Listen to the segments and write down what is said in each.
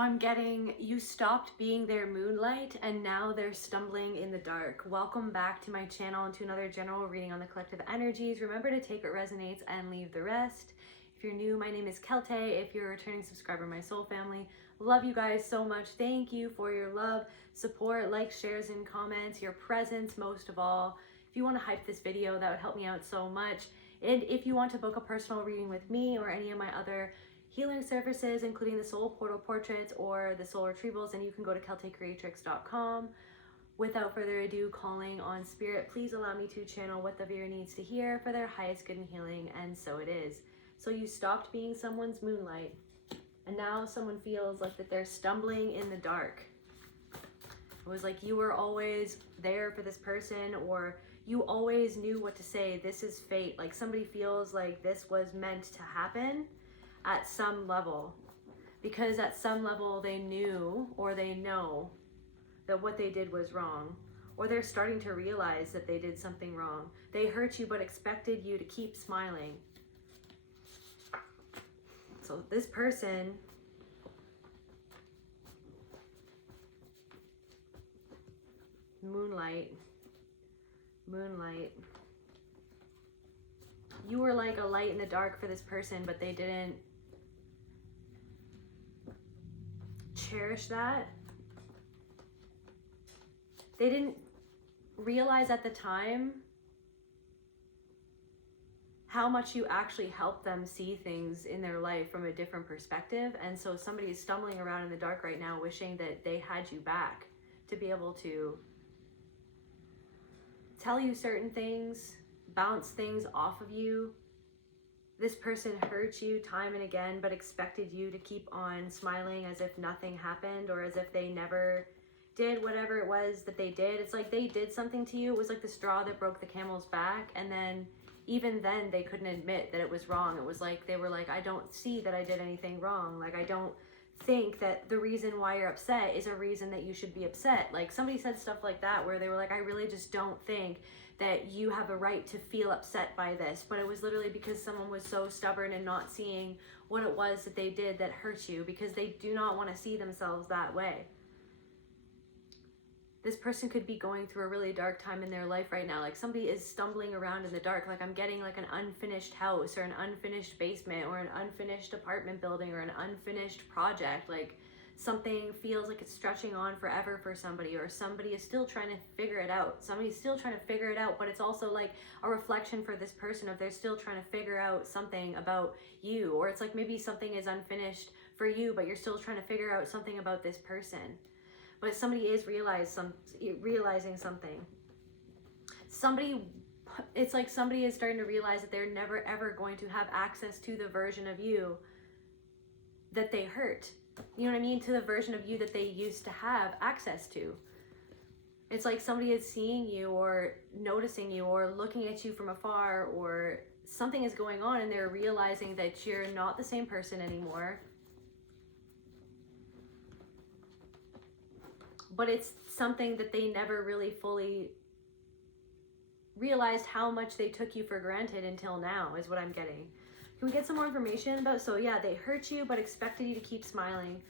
I'm getting, you stopped being their moonlight and now they're stumbling in the dark. Welcome back to my channel and to another general reading on the collective energies. Remember to take what resonates and leave the rest. If you're new, my name is Celtae. If you're a returning subscriber, my soul family, love you guys so much. Thank you for your love, support, likes, shares, and comments, your presence most of all. If you want to hype this video, that would help me out so much. And if you want to book a personal reading with me or any of my other healing services, including the soul portal portraits or the soul retrievals, and you can go to celtaecreatrix.com. Without further ado, calling on spirit, please allow me to channel what the viewer needs to hear for their highest good and healing, and so it is. So you stopped being someone's moonlight, and now someone feels like that they're stumbling in the dark. It was like you were always there for this person, or you always knew what to say. This is fate. Like somebody feels like this was meant to happen at some level, because at some level they knew or they know that what they did was wrong, or they're starting to realize that they did something wrong. They hurt you but expected you to keep smiling. So this person moonlight, you were like a light in the dark for this person, but they didn't cherish that. They didn't realize at the time how much you actually helped them see things in their life from a different perspective. And so somebody is stumbling around in the dark right now wishing that they had you back to be able to tell you certain things, bounce things off of you. This person hurt you time and again, but expected you to keep on smiling as if nothing happened, or as if they never did whatever it was that they did. It's like they did something to you. It was like the straw that broke the camel's back. And then even then they couldn't admit that it was wrong. It was like, they were like, I don't see that I did anything wrong. Like, I don't think that the reason why you're upset is a reason that you should be upset. Like somebody said stuff like that, where they were like, I really just don't think that you have a right to feel upset by this. But it was literally because someone was so stubborn and not seeing what it was that they did that hurt you, because they do not want to see themselves that way. This person could be going through a really dark time in their life right now. Like somebody is stumbling around in the dark. Like I'm getting like an unfinished house or an unfinished basement or an unfinished apartment building or an unfinished project. Like something feels like it's stretching on forever for somebody, or somebody is still trying to figure it out. Somebody's still trying to figure it out, but it's also like a reflection for this person of they're still trying to figure out something about you. Or it's like maybe something is unfinished for you, but you're still trying to figure out something about this person. But somebody is realizing something. It's like somebody is starting to realize that they're never ever going to have access to the version of you that they hurt. You know what I mean? To the version of you that they used to have access to. It's like somebody is seeing you or noticing you or looking at you from afar, or something is going on and they're realizing that you're not the same person anymore. But it's something that they never really fully realized how much they took you for granted until now, is what I'm getting. Can we get some more information about? So yeah, they hurt you but expected you to keep smiling.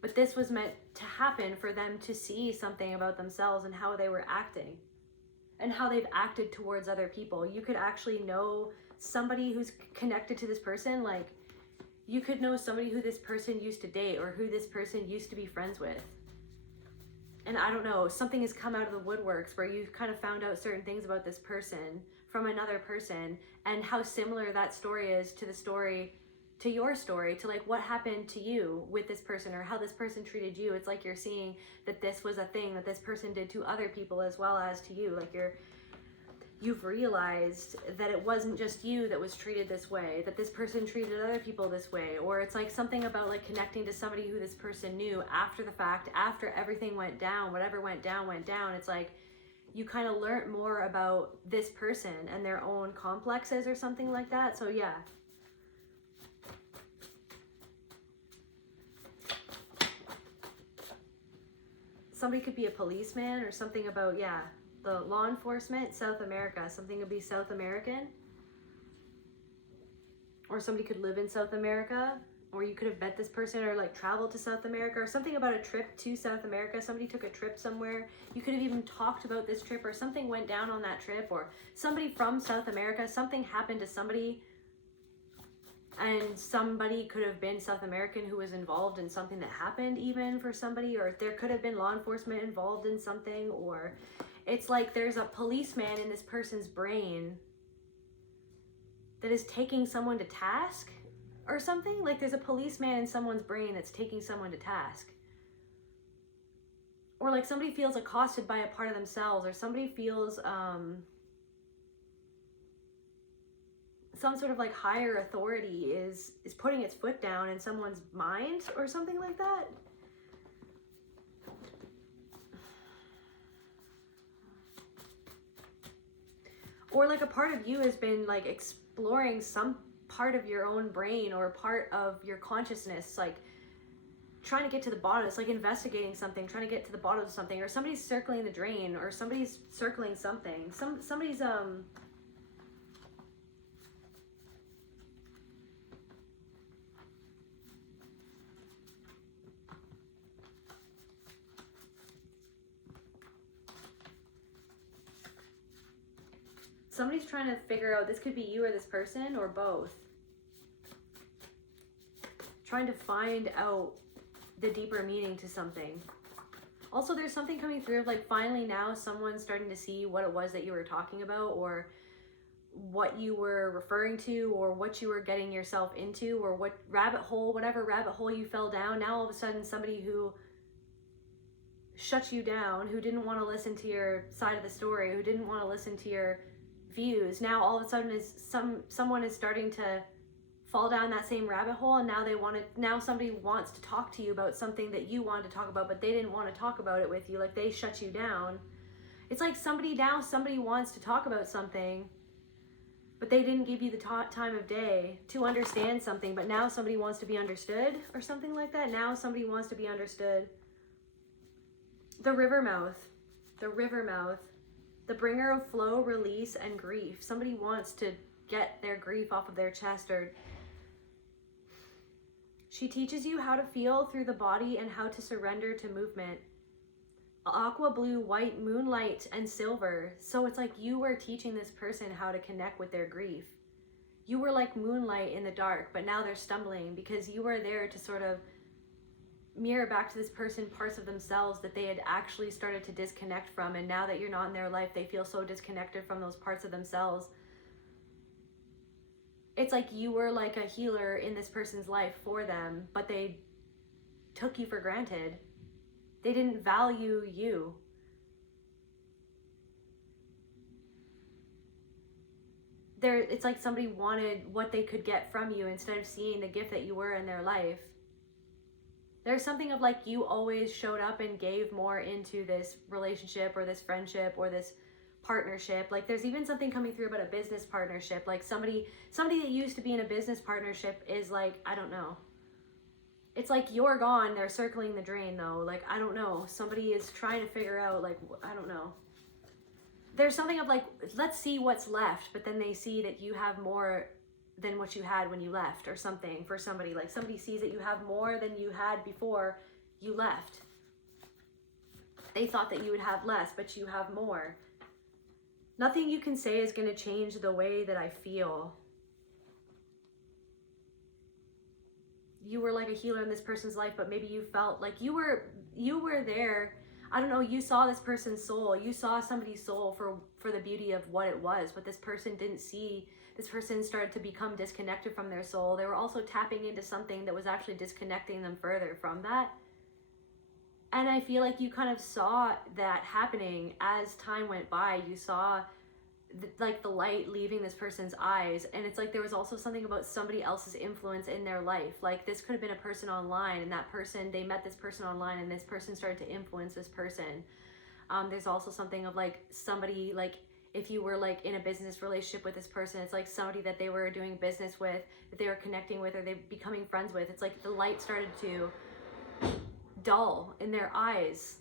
But this was meant to happen for them to see something about themselves and how they were acting and how they've acted towards other people. You could actually know somebody who's connected to this person. Like you could know somebody who this person used to date or who this person used to be friends with. And I don't know, something has come out of the woodworks where you've kind of found out certain things about this person from another person, and how similar that story is to the story, to your story, to like what happened to you with this person or how this person treated you. It's like you're seeing that this was a thing that this person did to other people as well as to you. Like you've realized that it wasn't just you that was treated this way, that this person treated other people this way. Or it's like something about like connecting to somebody who this person knew after the fact, after everything went down, whatever went down, went down. It's like you kind of learned more about this person and their own complexes or something like that. So yeah. Somebody could be a policeman or something about, yeah, the law enforcement, South America. Something could be South American. Or somebody could live in South America or you could have met this person or like traveled to South America, or something about a trip to South America. Somebody took a trip somewhere. You could have even talked about this trip, or something went down on that trip, or somebody from South America, something happened to somebody, and somebody could have been South American who was involved in something that happened even for somebody, or there could have been law enforcement involved in something, or it's like there's a policeman in this person's brain that is taking someone to task or something. Like there's a policeman in someone's brain that's taking someone to task. Or like somebody feels accosted by a part of themselves, or somebody feels some sort of like higher authority is putting its foot down in someone's mind or something like that. Or like a part of you has been like exploring some part of your own brain or part of your consciousness, like trying to get to the bottom. It's like investigating something, trying to get to the bottom of something, or somebody's circling the drain, or somebody's circling something. Somebody's somebody's trying to figure out, this could be you or this person or both, trying to find out the deeper meaning to something. Also, there's something coming through of like finally now someone's starting to see what it was that you were talking about, or what you were referring to, or what you were getting yourself into, or what whatever rabbit hole you fell down. Now all of a sudden somebody who shut you down, who didn't want to listen to your side of the story, who didn't want to listen to your views, now all of a sudden is someone is starting to fall down that same rabbit hole, and now somebody wants to talk to you about something that you wanted to talk about, but they didn't want to talk about it with you. Like they shut you down. It's like somebody wants to talk about something, but they didn't give you the time of day to understand something, but now somebody wants to be understood, or something like that. Now somebody wants to be understood. The river mouth, the bringer of flow, release, and grief. Somebody wants to get their grief off of their chest, or she teaches you how to feel through the body and how to surrender to movement. Aqua, blue, white, moonlight, and silver. So it's like you were teaching this person how to connect with their grief. You were like moonlight in the dark, but now they're stumbling because you were there to sort of mirror back to this person parts of themselves that they had actually started to disconnect from, and now that you're not in their life, they feel so disconnected from those parts of themselves. It's like you were like a healer in this person's life for them, but they took you for granted. They didn't value you. It's like somebody wanted what they could get from you instead of seeing the gift that you were in their life. There's something of like you always showed up and gave more into this relationship or this friendship or this partnership. Like there's even something coming through about a business partnership. Like somebody that used to be in a business partnership is like, I don't know. It's like you're gone, they're circling the drain though. Like, I don't know. Somebody is trying to figure out, like, I don't know. There's something of like, let's see what's left, but then they see that you have more than what you had when you left, or something. For somebody, like somebody sees that you have more than you had before you left. They thought that you would have less, but you have more. Nothing you can say is going to change the way that I feel. You were like a healer in this person's life, but maybe you felt like you were there. I don't know, you saw this person's soul. You saw somebody's soul for the beauty of what it was, but this person didn't see. This person started to become disconnected from their soul. They were also tapping into something that was actually disconnecting them further from that. And I feel like you kind of saw that happening as time went by. You saw like the light leaving this person's eyes, and it's like there was also something about somebody else's influence in their life. Like this could have been a person online, and that person, they met this person online, and this person started to influence this person. There's also something of like somebody, like if you were like in a business relationship with this person, it's like somebody that they were doing business with, that they were connecting with, or they becoming friends with. It's like the light started to dull in their eyes.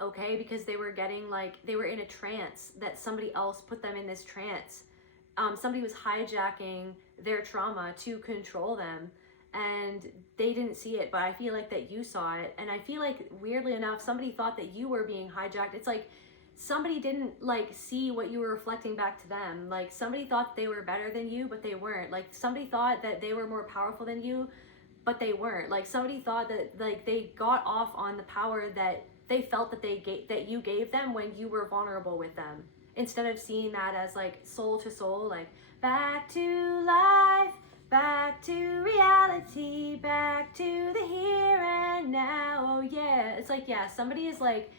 Okay, because they were getting like, they were in a trance, that somebody else put them in this trance. Somebody was hijacking their trauma to control them. and they didn't see it, but I feel like that you saw it. And I feel like, weirdly enough, somebody thought that you were being hijacked. It's like somebody didn't like see what you were reflecting back to them. Like somebody thought they were better than you, but they weren't. Like somebody thought that they were more powerful than you, but they weren't. Like somebody thought that like they got off on the power that they felt that you gave them when you were vulnerable with them, instead of seeing that as like soul to soul, like back to life, back to reality, back to the here and now. Oh yeah. It's like, yeah, somebody is like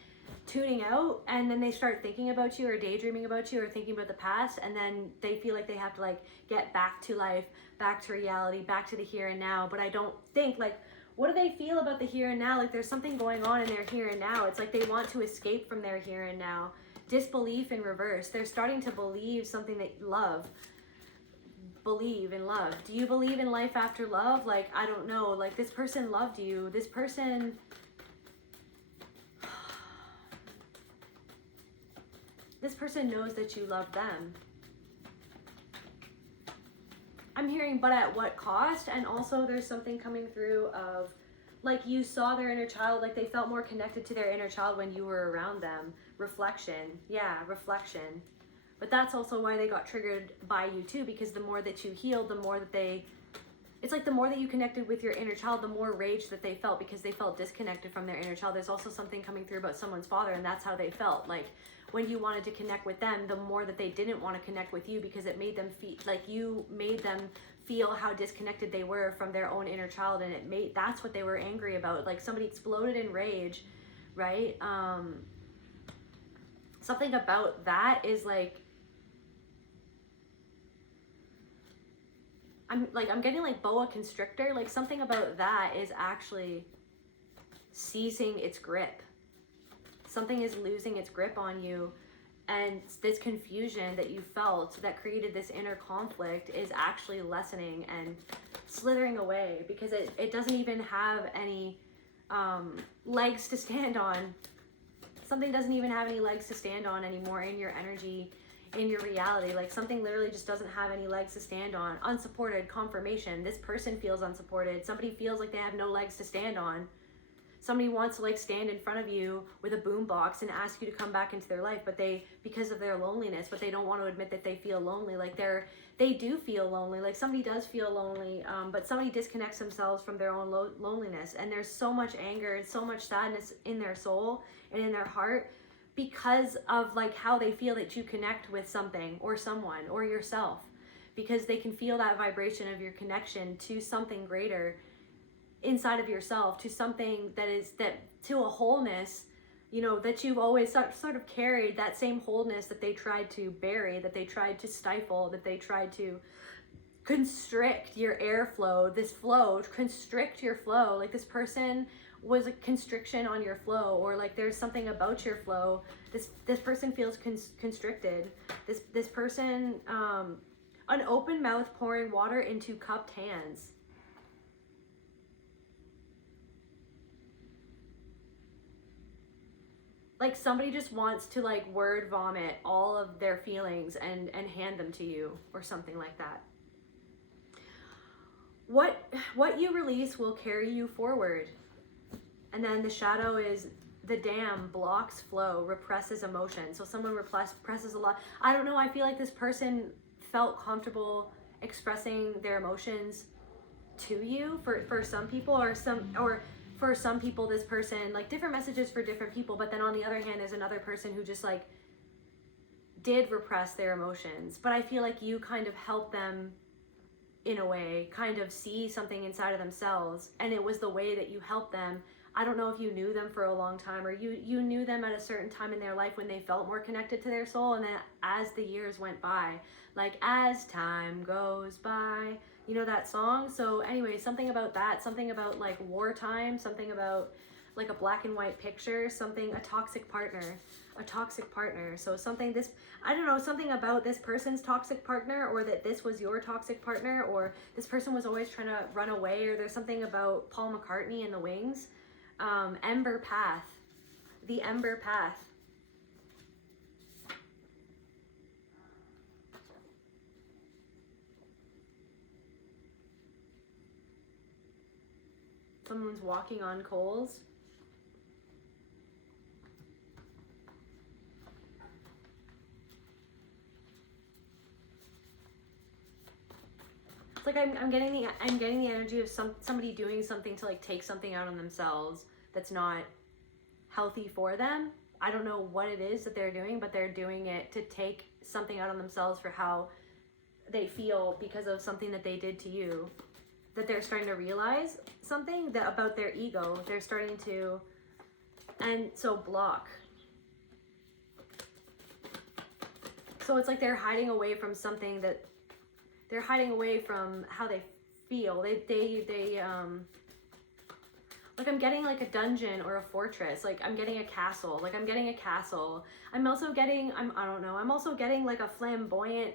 tuning out, and then they start thinking about you or daydreaming about you or thinking about the past, and then they feel like they have to like get back to life, back to reality, back to the here and now. But I don't think, like, what do they feel about the here and now? Like there's something going on in their here and now. It's like they want to escape from their here and now. Disbelief in reverse. They're starting to believe something that you love. Believe in love. Do you believe in life after love? Like, I don't know. Like this person loved you. This person knows that you love them. I'm hearing, but at what cost? And also there's something coming through of like you saw their inner child, like they felt more connected to their inner child when you were around them. Reflection. Yeah, reflection. But that's also why they got triggered by you too, because the more that you healed, the more that it's like the more that you connected with your inner child, the more rage that they felt, because they felt disconnected from their inner child. There's also something coming through about someone's father, and that's how they felt. Like when you wanted to connect with them, the more that they didn't want to connect with you, because it made them feel like you made them feel how disconnected they were from their own inner child, and that's what they were angry about. Like somebody exploded in rage, right? Something about that is like, I'm getting like boa constrictor. Like something about that is actually seizing its grip. Something is losing its grip on you, and this confusion that you felt that created this inner conflict is actually lessening and slithering away, because it doesn't even have any legs to stand on. Something doesn't even have any legs to stand on anymore in your energy, in your reality. Like something literally just doesn't have any legs to stand on. Unsupported, confirmation. This person feels unsupported. Somebody feels like they have no legs to stand on. Somebody wants to like stand in front of you with a boombox and ask you to come back into their life, but because of their loneliness, but they don't want to admit that they feel lonely. Like they do feel lonely. Like somebody does feel lonely, but somebody disconnects themselves from their own loneliness, and there's so much anger and so much sadness in their soul and in their heart, because of like how they feel that you connect with something or someone or yourself, because they can feel that vibration of your connection to something greater inside of yourself, to something to a wholeness, you know, that you've always sort of carried, that same wholeness that they tried to bury, that they tried to stifle, that they tried to constrict your airflow, constrict your flow. Like this person was a constriction on your flow, or like there's something about your flow. This person feels constricted. This person, an open mouth pouring water into cupped hands. Like somebody just wants to like word vomit all of their feelings and hand them to you, or something like that. What you release will carry you forward. And then the shadow is the dam blocks flow, represses emotion. So someone represses a lot. I don't know, I feel like this person felt comfortable expressing their emotions to you for some people, or for some people, this person, like different messages for different people. But then on the other hand, there's another person who just like did repress their emotions. But I feel like you kind of helped them in a way, kind of see something inside of themselves. And it was the way that you helped them. I don't know if you knew them for a long time, or you knew them at a certain time in their life when they felt more connected to their soul. And then as the years went by, like as time goes by, you know that song? So anyway, something about that, something about like wartime, something about like a black and white picture, a toxic partner. So something I don't know, something about this person's toxic partner, or that this was your toxic partner, or this person was always trying to run away, or there's something about Paul McCartney and the Wings. Ember Path, the Ember Path. Someone's walking on coals. It's like I'm getting the energy of somebody doing something to like take something out on themselves that's not healthy for them. I don't know what it is that they're doing, but they're doing it to take something out on themselves for how they feel because of something that they did to you. That they're starting to realize something that about their ego. They're starting to, and so block. So it's like they're hiding away from something that they're hiding away from how they feel. They like I'm getting like a dungeon or a fortress. Like I'm getting a castle. Like I'm getting a castle. I'm also getting, I don't know. I'm also getting like a flamboyant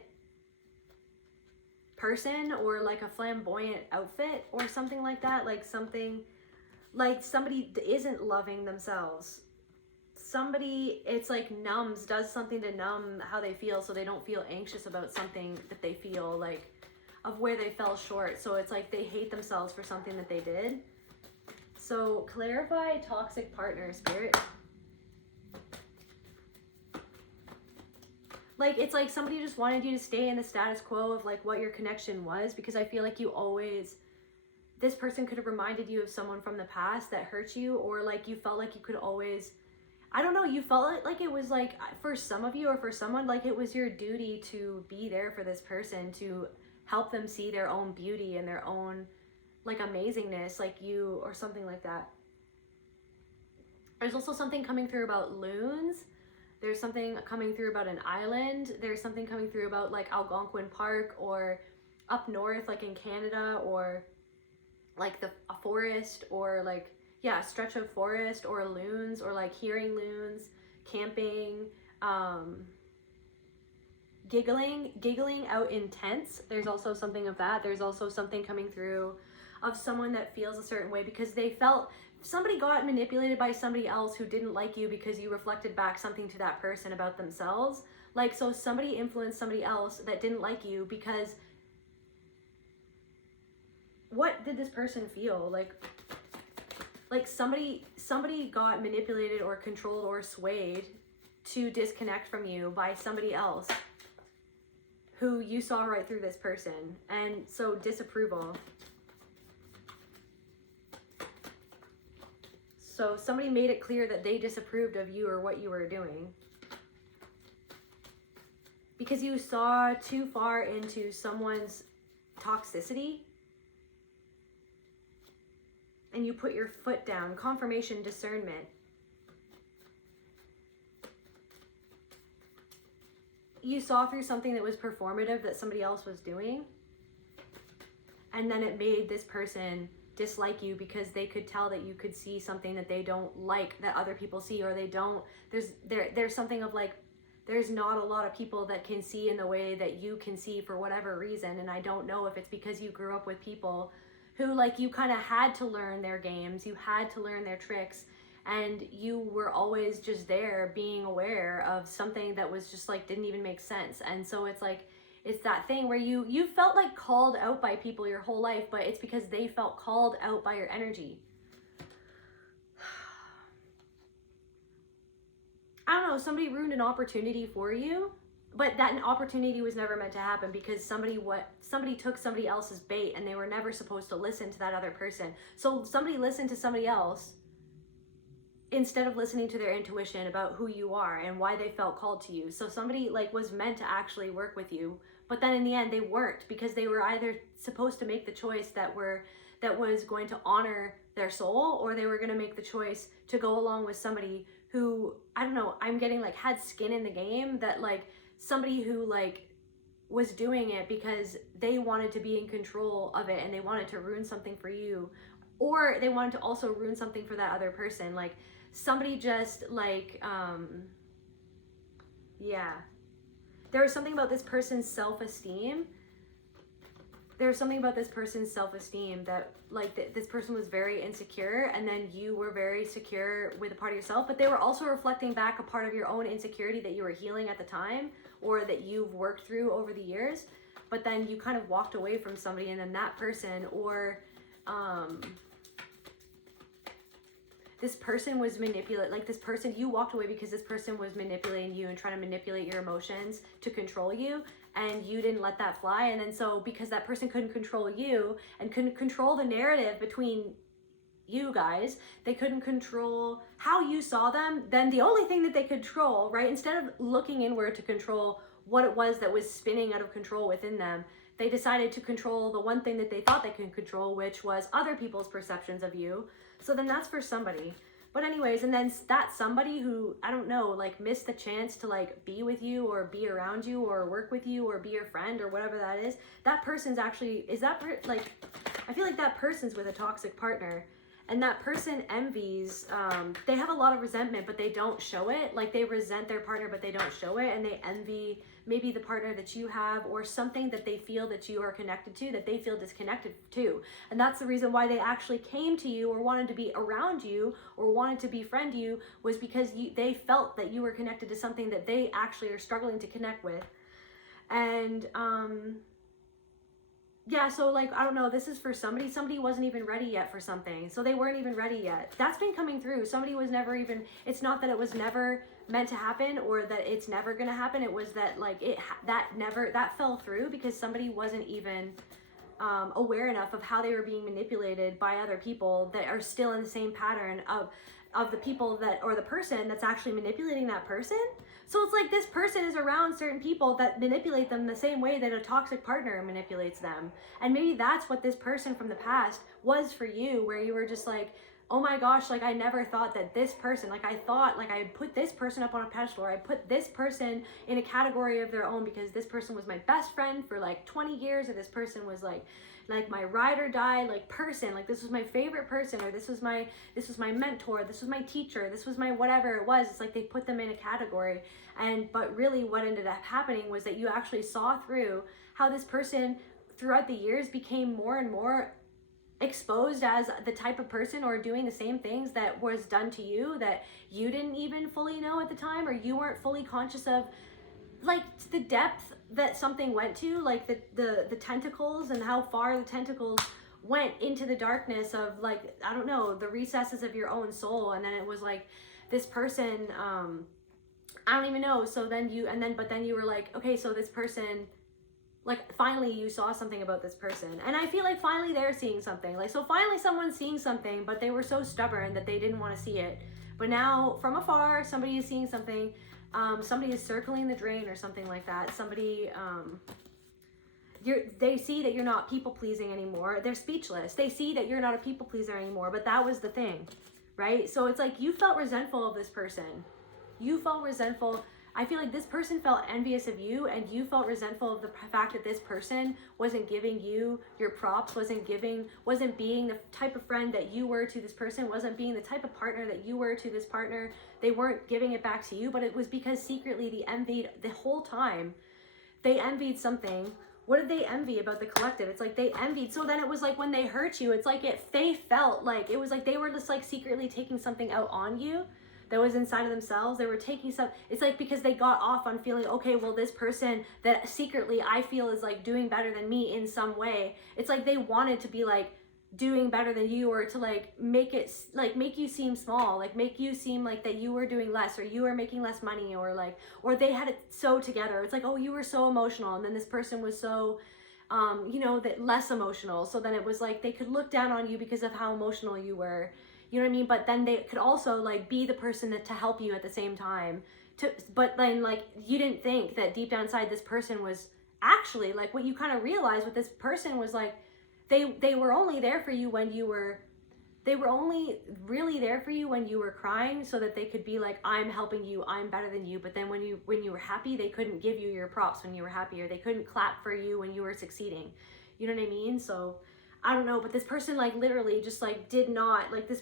person or like a flamboyant outfit or something like that. Like something, like somebody isn't loving themselves. Somebody, it's like does something to numb how they feel so they don't feel anxious about something that they feel like of where they fell short. So it's like they hate themselves for something that they did. So clarify toxic partner, Spirit. Like it's like somebody just wanted you to stay in the status quo of like what your connection was, because I feel like you always, this person could have reminded you of someone from the past that hurt you, or like you felt like you could always, I don't know, you felt like it was like for some of you or for someone, like it was your duty to be there for this person, to help them see their own beauty and their own like amazingness, like you, or something like that. There's also something coming through about loons. There's something coming through about an island. There's something coming through about like Algonquin Park or up north, like in Canada, or like a forest, or like, yeah, a stretch of forest, or loons, or like hearing loons, camping, giggling out in tents. There's also something of that. There's also something coming through of someone that feels a certain way because they felt somebody got manipulated by somebody else who didn't like you because you reflected back something to that person about themselves. Like, so somebody influenced somebody else that didn't like you because what did this person feel? Like somebody got manipulated or controlled or swayed to disconnect from you by somebody else who you saw right through this person. And so disapproval. So somebody made it clear that they disapproved of you or what you were doing. Because you saw too far into someone's toxicity. And you put your foot down. Confirmation, discernment. You saw through something that was performative that somebody else was doing. And then it made this person dislike you because they could tell that you could see something that they don't like that other people see, or they don't. There's something of like, there's not a lot of people that can see in the way that you can see for whatever reason. And I don't know if it's because you grew up with people who like you kind of had to learn their games, you had to learn their tricks, and you were always just there being aware of something that was just like didn't even make sense. And so it's like, it's that thing where you felt like called out by people your whole life, but it's because they felt called out by your energy. I don't know, somebody ruined an opportunity for you, but that an opportunity was never meant to happen because somebody took somebody else's bait and they were never supposed to listen to that other person. So somebody listened to somebody else instead of listening to their intuition about who you are and why they felt called to you. So somebody like was meant to actually work with you, but then in the end they weren't, because they were either supposed to make the choice that was going to honor their soul, or they were going to make the choice to go along with somebody who, I don't know, I'm getting like had skin in the game, that like somebody who like was doing it because they wanted to be in control of it and they wanted to ruin something for you, or they wanted to also ruin something for that other person. Like somebody just like, yeah. There was something about this person's self-esteem. There was something about this person's self-esteem that like this person was very insecure, and then you were very secure with a part of yourself, but they were also reflecting back a part of your own insecurity that you were healing at the time, or that you've worked through over the years. But then you kind of walked away from somebody, and then that person, or this person was manipulating, like this person, you walked away because this person was manipulating you and trying to manipulate your emotions to control you, and you didn't let that fly. And then so because that person couldn't control you and couldn't control the narrative between you guys, they couldn't control how you saw them, then the only thing that they control, right, instead of looking inward to control what it was that was spinning out of control within them, they decided to control the one thing that they thought they could control, which was other people's perceptions of you. So then that's for somebody. But anyways, and then that somebody who, I don't know, like missed the chance to like be with you or be around you or work with you or be your friend or whatever that is, that person's actually, like, I feel like that person's with a toxic partner. And that person envies, they have a lot of resentment, but they don't show it. Like they resent their partner, but they don't show it. And they envy maybe the partner that you have, or something that they feel that you are connected to, that they feel disconnected to. And that's the reason why they actually came to you or wanted to be around you or wanted to befriend you, was because they felt that you were connected to something that they actually are struggling to connect with. And, yeah, so like, I don't know, this is for somebody wasn't even ready yet for something. So they weren't even ready yet. That's been coming through. Somebody was never even, it's not that it was never meant to happen or that it's never going to happen. It was that like that fell through because somebody wasn't even aware enough of how they were being manipulated by other people that are still in the same pattern of the people that, or the person that's actually manipulating that person. So it's like this person is around certain people that manipulate them the same way that a toxic partner manipulates them. And maybe that's what this person from the past was for you, where you were just like, oh my gosh, like I never thought that this person, like I thought like I put this person up on a pedestal, or I put this person in a category of their own because this person was my best friend for like 20 years, or this person was like my ride or die like person, like this was my favorite person, or this was my mentor, this was my teacher, this was my whatever it was. It's like they put them in a category. But really what ended up happening was that you actually saw through how this person throughout the years became more and more exposed as the type of person or doing the same things that was done to you that you didn't even fully know at the time, or you weren't fully conscious of, like the depth that something went to, like the tentacles, and how far the tentacles went into the darkness of, like, I don't know, the recesses of your own soul. And then it was like this person, I don't even know. So then but then you were like, okay, so this person, like finally you saw something about this person. And I feel like finally they're seeing something. Like, so finally someone's seeing something, but they were so stubborn that they didn't want to see it. But now from afar, somebody is seeing something. Somebody is circling the drain or something like that. Somebody, they see that you're not people pleasing anymore. They're speechless. They see that you're not a people pleaser anymore, but that was the thing, right? So it's like you felt resentful of this person. You felt resentful. I feel like this person felt envious of you, and you felt resentful of the fact that this person wasn't giving you your props, wasn't being the type of friend that you were to this person, wasn't being the type of partner that you were to this partner. They weren't giving it back to you, but it was because secretly they envied the whole time. They envied something. What did they envy about the collective? It's like they envied. So then it was like when they hurt you, it's like they felt like, it was like they were just like secretly taking something out on you that was inside of themselves. They were taking some, it's like because they got off on feeling, okay, well, this person that secretly I feel is like doing better than me in some way. It's like they wanted to be like doing better than you, or to like make you seem small, like make you seem like that you were doing less, or you were making less money, or like, or they had it so together. It's like, oh, you were so emotional, and then this person was so, that less emotional. So then it was like they could look down on you because of how emotional you were. You know what I mean? But then they could also like be the person to help you at the same time. But then like you didn't think that deep down inside this person was actually like, what you kind of realized with this person was like they were only there for you when you were, they were only really there for you when you were crying, so that they could be like, I'm helping you, I'm better than you. But then when you were happy, they couldn't give you your props when you were happy, or they couldn't clap for you when you were succeeding. You know what I mean? So I don't know, but this person like literally just like did not want to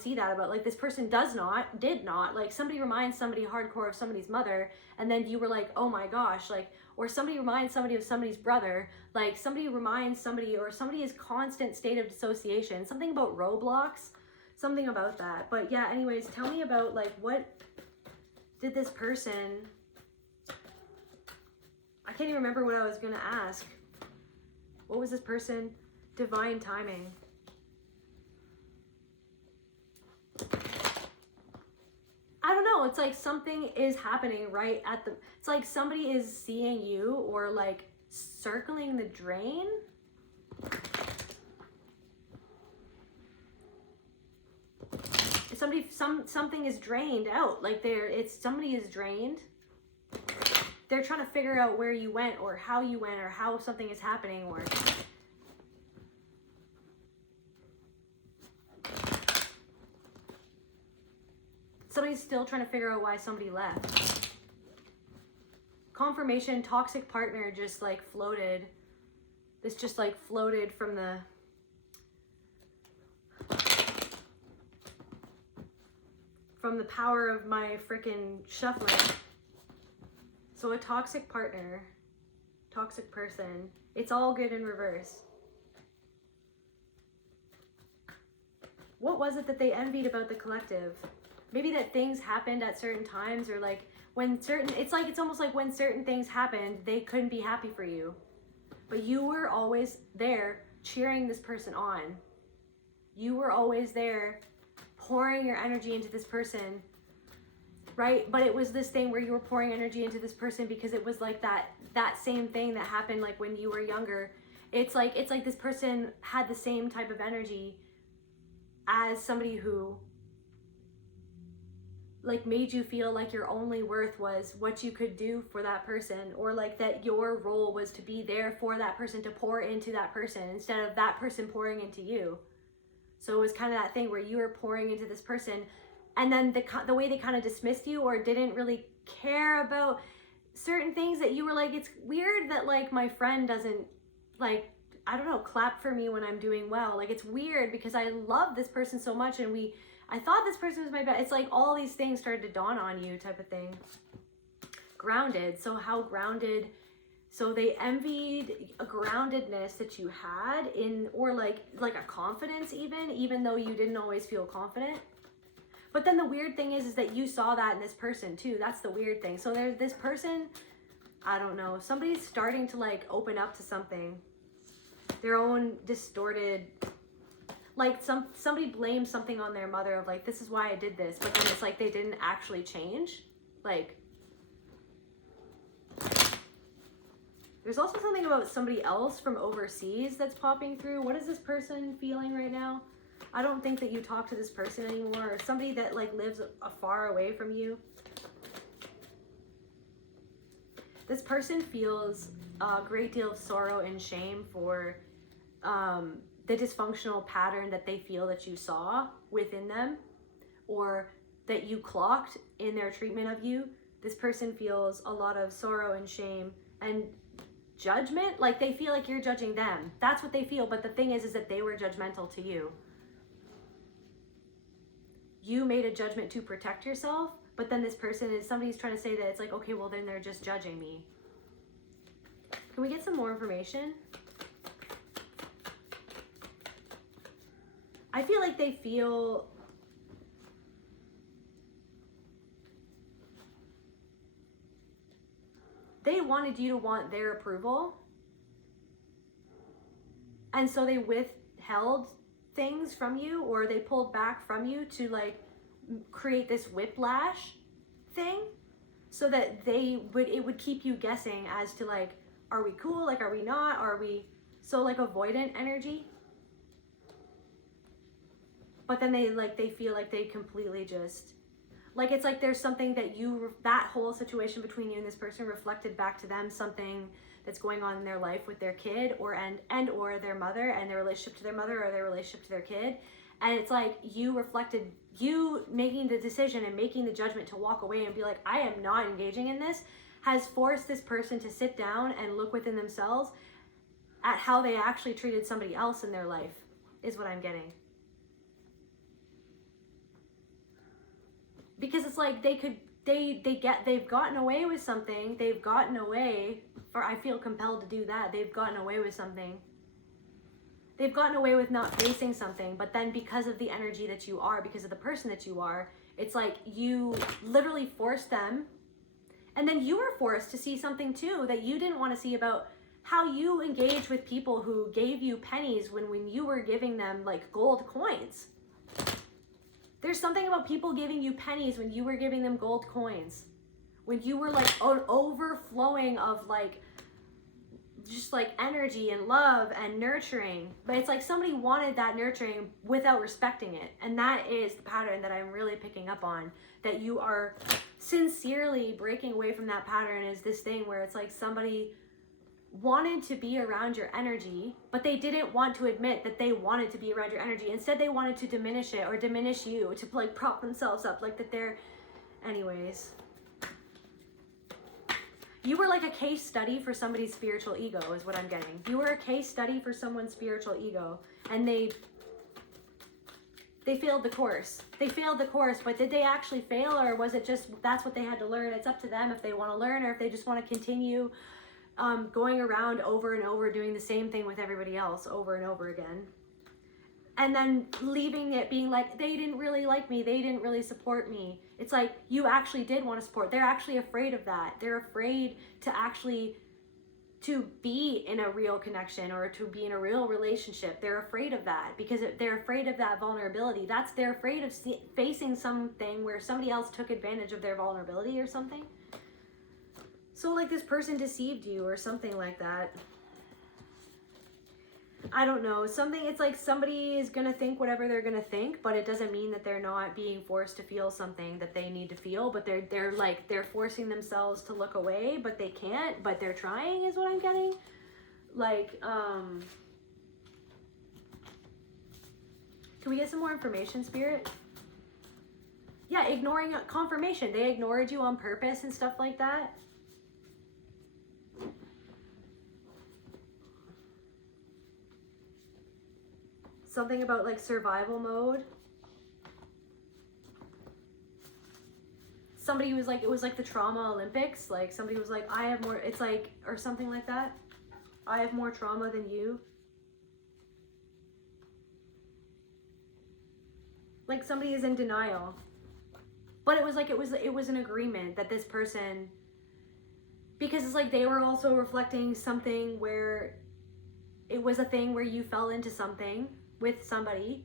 see that about, like this person did not, like somebody reminds somebody hardcore of somebody's mother, and then you were like, oh my gosh, like, or somebody reminds somebody of somebody's brother, like somebody reminds somebody, or somebody is constant state of dissociation, something about Roblox, something about that. But yeah, anyways, tell me about like, what did this person, I can't even remember what I was going to ask. What was this person? Divine timing. I don't know, it's like something is happening right at the, it's like somebody is seeing you or like circling the drain. Something is drained out, like somebody is drained. They're trying to figure out where you went or how something is happening, or somebody's still trying to figure out why somebody left. Confirmation, toxic partner just like floated. This just like floated from the power of my freaking shuffling. So a toxic partner, toxic person, it's all good in reverse. What was it that they envied about the collective? Maybe that things happened at certain times, or like when certain, it's almost like when certain things happened, they couldn't be happy for you. But you were always there cheering this person on. You were always there pouring your energy into this person, right? But it was this thing where you were pouring energy into this person because it was like that same thing that happened like when you were younger. It's like this person had the same type of energy as somebody who like made you feel like your only worth was what you could do for that person, or like that your role was to be there for that person, to pour into that person instead of that person pouring into you. So it was kind of that thing where you were pouring into this person, and then the way they kind of dismissed you or didn't really care about certain things, that you were like, it's weird that like my friend doesn't like, I don't know, clap for me when I'm doing well. Like it's weird because I love this person so much, and I thought this person was my best. It's like all these things started to dawn on you type of thing. Grounded. So how grounded, so they envied a groundedness that you had in, or like a confidence even though you didn't always feel confident. But then the weird thing is that you saw that in this person too. That's the weird thing. So there's this person, I don't know, somebody's starting to like open up to something, their own distorted, like somebody blames something on their mother of like, this is why I did this, but then it's like they didn't actually change. Like there's also something about somebody else from overseas that's popping through. What is this person feeling right now? I don't think that you talk to this person anymore, or somebody that like lives far away from you. This person feels a great deal of sorrow and shame for the dysfunctional pattern that they feel that you saw within them, or that you clocked in their treatment of you. This person feels a lot of sorrow and shame and judgment, like they feel like you're judging them. That's what they feel. But the thing is that they were judgmental to you. You made a judgment to protect yourself, but then this person is, somebody's trying to say that it's like, okay, well then they're just judging me. Can we get some more information? I feel like they feel they wanted you to want their approval, and so they withheld things from you, or they pulled back from you to like create this whiplash thing, so that it would keep you guessing as to like, are we cool, like are we not, are we, so like avoidant energy. But then they feel like they completely just, like it's like there's something that that whole situation between you and this person reflected back to them, something that's going on in their life with their kid, or their mother, and their relationship to their mother, or their relationship to their kid. And it's like you reflected, you making the decision and making the judgment to walk away and be like, I am not engaging in this, has forced this person to sit down and look within themselves at how they actually treated somebody else in their life, is what I'm getting. Because it's like they've gotten away with something. They've gotten away, for I feel compelled to do that. They've gotten away with something. They've gotten away with not facing something, but then because of the energy that you are, because of the person that you are, it's like you literally forced them, and then you were forced to see something too that you didn't want to see, about how you engage with people who gave you pennies when you were giving them like gold coins. There's something about people giving you pennies when you were giving them gold coins. When you were like overflowing of like, just like energy and love and nurturing. But it's like somebody wanted that nurturing without respecting it. And that is the pattern that I'm really picking up on. That you are sincerely breaking away from that pattern, is this thing where it's like somebody wanted to be around your energy, but they didn't want to admit that they wanted to be around your energy. Instead, they wanted to diminish it or diminish you, to like prop themselves up, like that they're, anyways. You were like a case study for somebody's spiritual ego, is what I'm getting. You were a case study for someone's spiritual ego, and they failed the course. They failed the course, but did they actually fail, or was it just that's what they had to learn? It's up to them if they want to learn, or if they just want to continue going around over and over, doing the same thing with everybody else over and over again. And then leaving it being like, they didn't really like me, they didn't really support me. It's like, you actually did want to support. They're actually afraid of that. They're afraid to actually to be in a real connection or to be in a real relationship. They're afraid of that because they're afraid of that vulnerability. They're afraid of facing something where somebody else took advantage of their vulnerability or something. So like this person deceived you or something like that. I don't know, something, it's like somebody is going to think whatever they're going to think, but it doesn't mean that they're not being forced to feel something that they need to feel, but they're forcing themselves to look away, but they can't, but they're trying, is what I'm getting. Like, can we get some more information, Spirit? Yeah, ignoring confirmation. They ignored you on purpose and stuff like that. Something about like survival mode. Somebody was like, it was like the trauma Olympics. Like somebody was like, I have more, it's like, or something like that. I have more trauma than you. Like somebody is in denial. But it was like, it was an agreement that this person, because it's like they were also reflecting something where it was a thing where you fell into something with somebody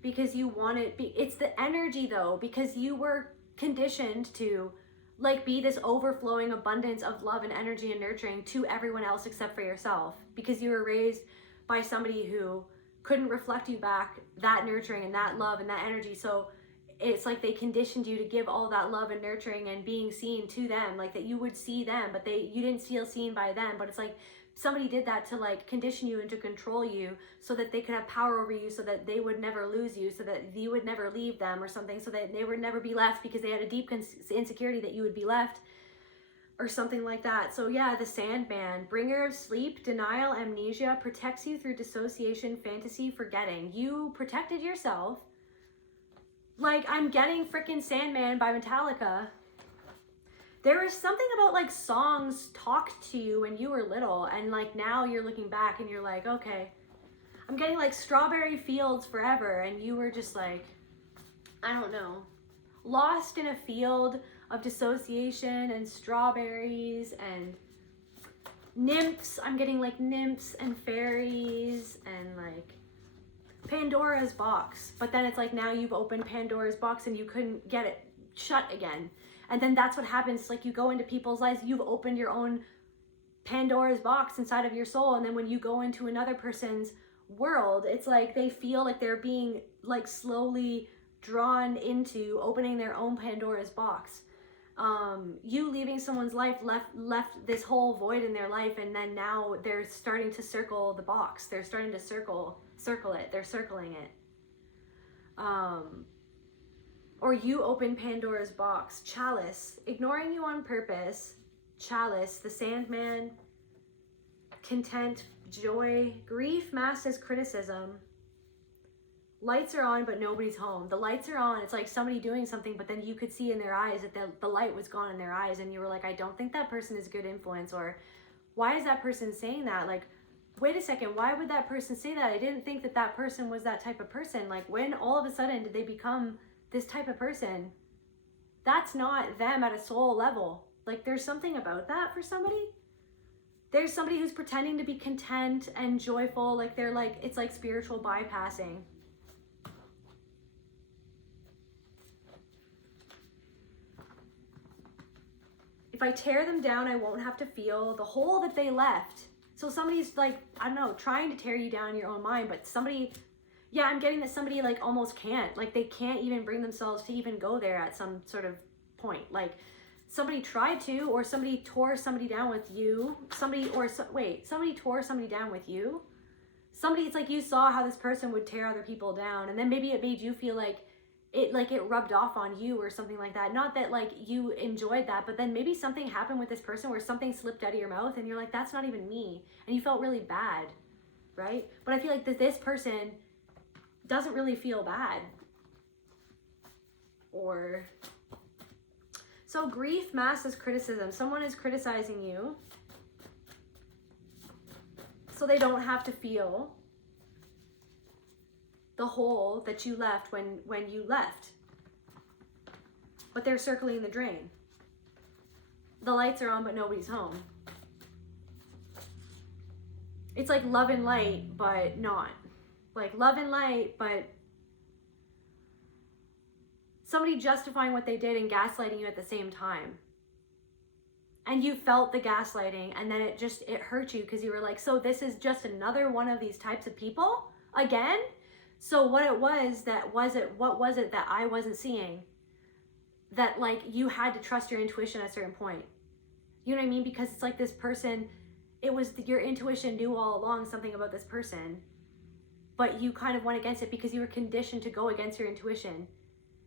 because you wanted, it's the energy though, because you were conditioned to like be this overflowing abundance of love and energy and nurturing to everyone else except for yourself, because you were raised by somebody who couldn't reflect you back that nurturing and that love and that energy. So it's like they conditioned you to give all that love and nurturing and being seen to them, like that you would see them, but you didn't feel seen by them. But it's like somebody did that to like condition you and to control you so that they could have power over you, so that they would never lose you, so that you would never leave them or something, so that they would never be left because they had a deep insecurity that you would be left or something like that. So yeah, the Sandman, bringer of sleep, denial, amnesia, protects you through dissociation, fantasy, forgetting. You protected yourself. Like, I'm getting freaking Sandman by Metallica. There is something about like songs talked to you when you were little, and like now you're looking back and you're like, okay, I'm getting like Strawberry Fields Forever, and you were just like, I don't know, lost in a field of dissociation and strawberries and nymphs. I'm getting like nymphs and fairies and like Pandora's box. But then it's like now you've opened Pandora's box and you couldn't get it shut again. And then that's what happens. Like you go into people's lives, you've opened your own Pandora's box inside of your soul. And then when you go into another person's world, it's like they feel like they're being like slowly drawn into opening their own Pandora's box. You leaving someone's life left this whole void in their life, and then now they're starting to circle the box. They're starting to circle it. They're circling it. Or you open Pandora's box. Chalice, ignoring you on purpose. Chalice, the Sandman, content, joy, grief masked as criticism. Lights are on, but nobody's home. The lights are on. It's like somebody doing something, but then you could see in their eyes that the light was gone in their eyes, and you were like, I don't think that person is a good influence, or why is that person saying that? Like, wait a second, why would that person say that? I didn't think that that person was that type of person. Like, when all of a sudden did they become this type of person? That's not them at a soul level. Like, there's something about that for somebody. There's somebody who's pretending to be content and joyful. Like, they're like, it's like spiritual bypassing. If I tear them down, I won't have to feel the hole that they left. So somebody's like, I don't know, trying to tear you down in your own mind, but somebody, yeah, I'm getting that somebody like almost can't. Like they can't even bring themselves to even go there at some sort of point. Like somebody tried to, or somebody tore somebody down with you. Somebody tore somebody down with you. Somebody, it's like you saw how this person would tear other people down, and then maybe it made you feel like it rubbed off on you or something like that. Not that like you enjoyed that, but then maybe something happened with this person where something slipped out of your mouth and you're like, that's not even me, and you felt really bad, right? But I feel like that this person doesn't really feel bad. Or so grief masks as criticism. Someone is criticizing you so they don't have to feel the hole that you left when you left. But they're circling the drain. The lights are on, but nobody's home. It's like love and light, but not. Like love and light, but somebody justifying what they did and gaslighting you at the same time. And you felt the gaslighting, and then it hurt you because you were like, so this is just another one of these types of people again? So what was it that I wasn't seeing? That like you had to trust your intuition at a certain point. You know what I mean? Because it's like this person, it was your intuition knew all along something about this person, but you kind of went against it because you were conditioned to go against your intuition,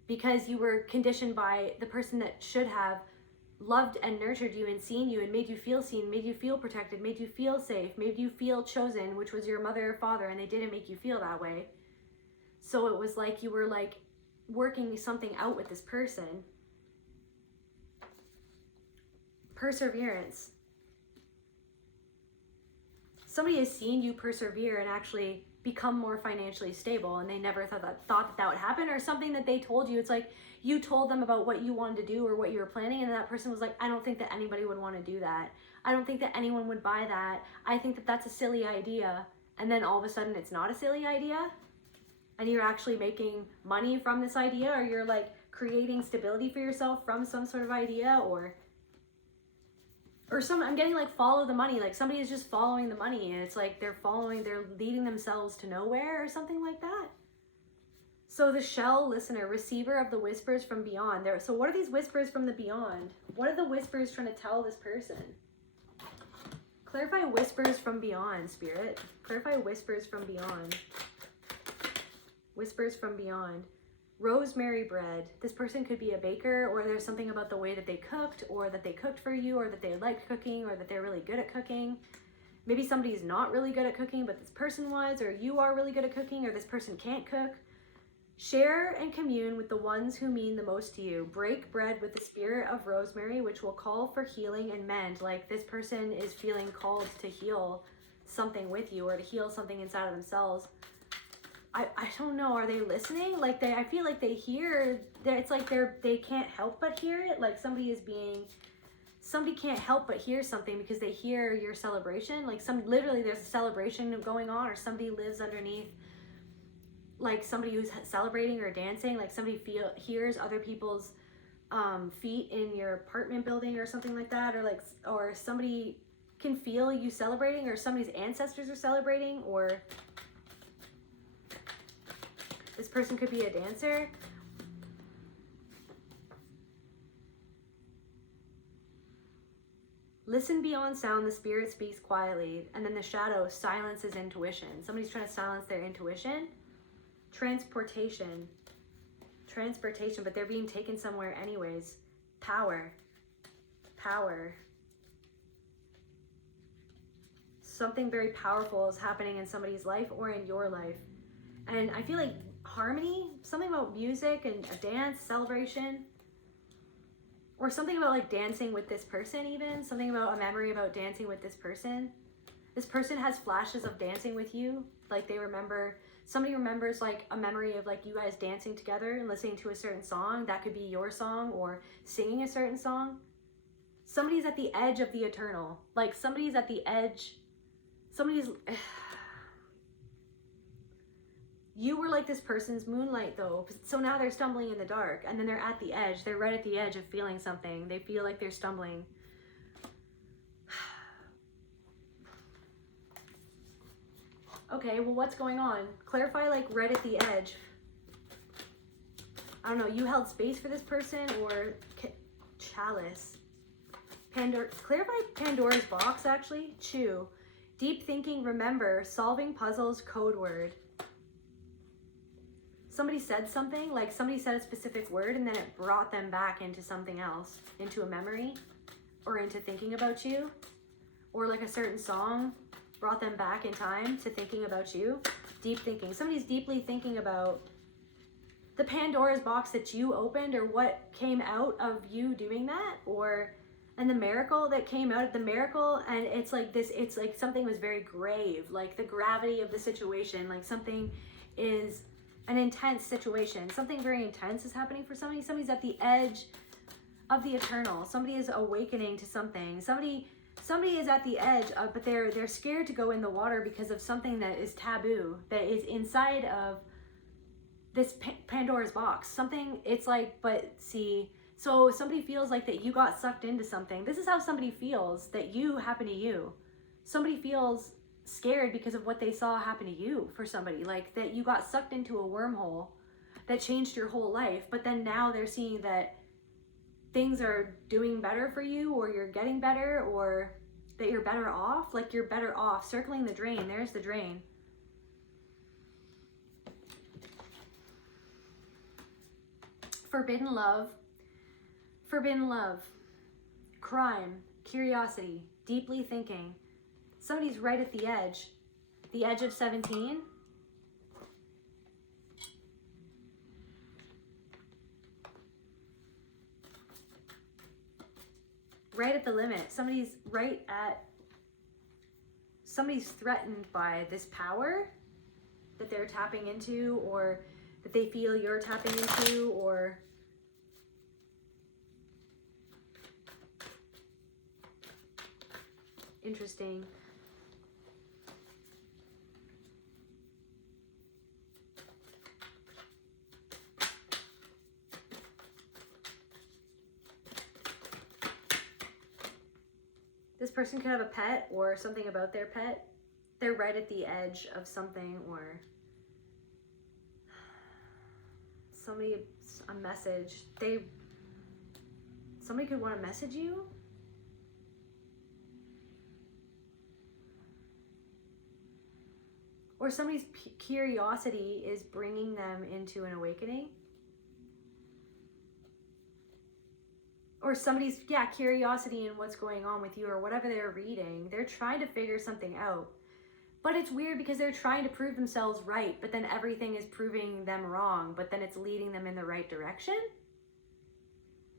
because you were conditioned by the person that should have loved and nurtured you and seen you and made you feel seen, made you feel protected, made you feel safe, made you feel chosen, which was your mother or father, and they didn't make you feel that way. So it was like you were like working something out with this person. Perseverance. Somebody has seen you persevere and actually become more financially stable, and they never thought that would happen, or something that they told you. It's like you told them about what you wanted to do or what you were planning, and that person was like, I don't think that anybody would want to do that. I don't think that anyone would buy that. I think that that's a silly idea. And then all of a sudden it's not a silly idea, and you're actually making money from this idea, or you're like creating stability for yourself from some sort of idea, or I'm getting like follow the money, like somebody is just following the money, and it's like they're leading themselves to nowhere or something like that. So the shell listener, receiver of the whispers from beyond. So what are these whispers from the beyond? What are the whispers trying to tell this person? Clarify whispers from beyond, Spirit. Clarify whispers from beyond. Whispers from beyond. Rosemary bread. This person could be a baker, or there's something about the way that they cooked, or that they cooked for you, or that they liked cooking, or that they're really good at cooking. Maybe somebody's not really good at cooking, but this person was, or you are really good at cooking, or this person can't cook. Share and commune with the ones who mean the most to you. Break bread with the spirit of rosemary, which will call for healing and mend. Like this person is feeling called to heal something with you, or to heal something inside of themselves. I don't know, are they listening? Like I feel like they hear, it's like they can't help but hear it. Like somebody can't help but hear something because they hear your celebration. Like literally there's a celebration going on, or somebody lives underneath, like somebody who's celebrating or dancing, like somebody hears other people's feet in your apartment building or something like that, or somebody can feel you celebrating, or somebody's ancestors are celebrating, or this person could be a dancer. Listen beyond sound, the spirit speaks quietly, and then the shadow silences intuition. Somebody's trying to silence their intuition. Transportation, but they're being taken somewhere anyways. Power. Something very powerful is happening in somebody's life or in your life. And I feel like harmony, something about music and a dance, celebration, or something about like dancing with this person, even something about a memory about dancing with this person. This person has flashes of dancing with you, like somebody remembers like a memory of like you guys dancing together and listening to a certain song. That could be your song, or singing a certain song. Somebody's at the edge of the eternal, like somebody's at the edge, you were like this person's moonlight though. So now they're stumbling in the dark, and then they're at the edge. They're right at the edge of feeling something. They feel like they're stumbling. Okay, well, what's going on? Clarify, like, right at the edge. I don't know, you held space for this person, or chalice. Clarify Pandora's box, actually. Chew. Deep thinking, remember, solving puzzles, code word. Somebody said something, like somebody said a specific word, and then it brought them back into something else, into a memory, or into thinking about you, or like a certain song brought them back in time to thinking about you. Deep thinking. Somebody's deeply thinking about the Pandora's box that you opened, or what came out of you doing that, and the miracle that came out of the miracle. And it's like this, it's like something was very grave, like the gravity of the situation, like something is an intense situation. Something very intense is happening for somebody. Somebody's at the edge of the eternal. Somebody is awakening to something. Somebody is at the edge of, but they're scared to go in the water because of something that is taboo, that is inside of this Pandora's box. Something, it's like, but see, so somebody feels like that you got sucked into something. This is how somebody feels that you happen to you. Somebody feels scared because of what they saw happen to you, for somebody, like that you got sucked into a wormhole that changed your whole life, but then now they're seeing that things are doing better for you, or you're getting better, or that you're better off, like you're better off. Circling the drain, there's the drain. Forbidden love, crime, curiosity, deeply thinking. Somebody's right at the edge of 17. Right at the limit. Somebody's threatened by this power that they're tapping into, or that they feel you're tapping into, or interesting. This person could have a pet, or something about their pet. They're right at the edge of something, or somebody, a message. Somebody could want to message you. Or somebody's curiosity is bringing them into an awakening. Or somebody's, curiosity in what's going on with you, or whatever they're reading. They're trying to figure something out. But it's weird because they're trying to prove themselves right, but then everything is proving them wrong, but then it's leading them in the right direction.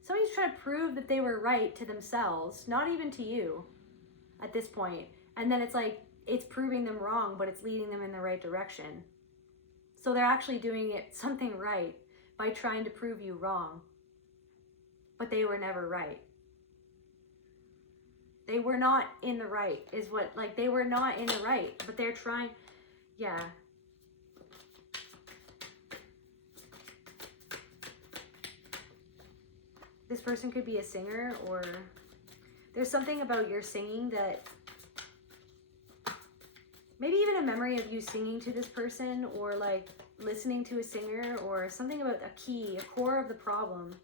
Somebody's trying to prove that they were right to themselves, not even to you at this point. And then it's like, it's proving them wrong, but it's leading them in the right direction. So they're actually doing something right by trying to prove you wrong. But they were never right. They were not in the right, they were not in the right, but they're trying, This person could be a singer, or there's something about your singing that, maybe even a memory of you singing to this person, or like listening to a singer, or something about a key, a core of the problem.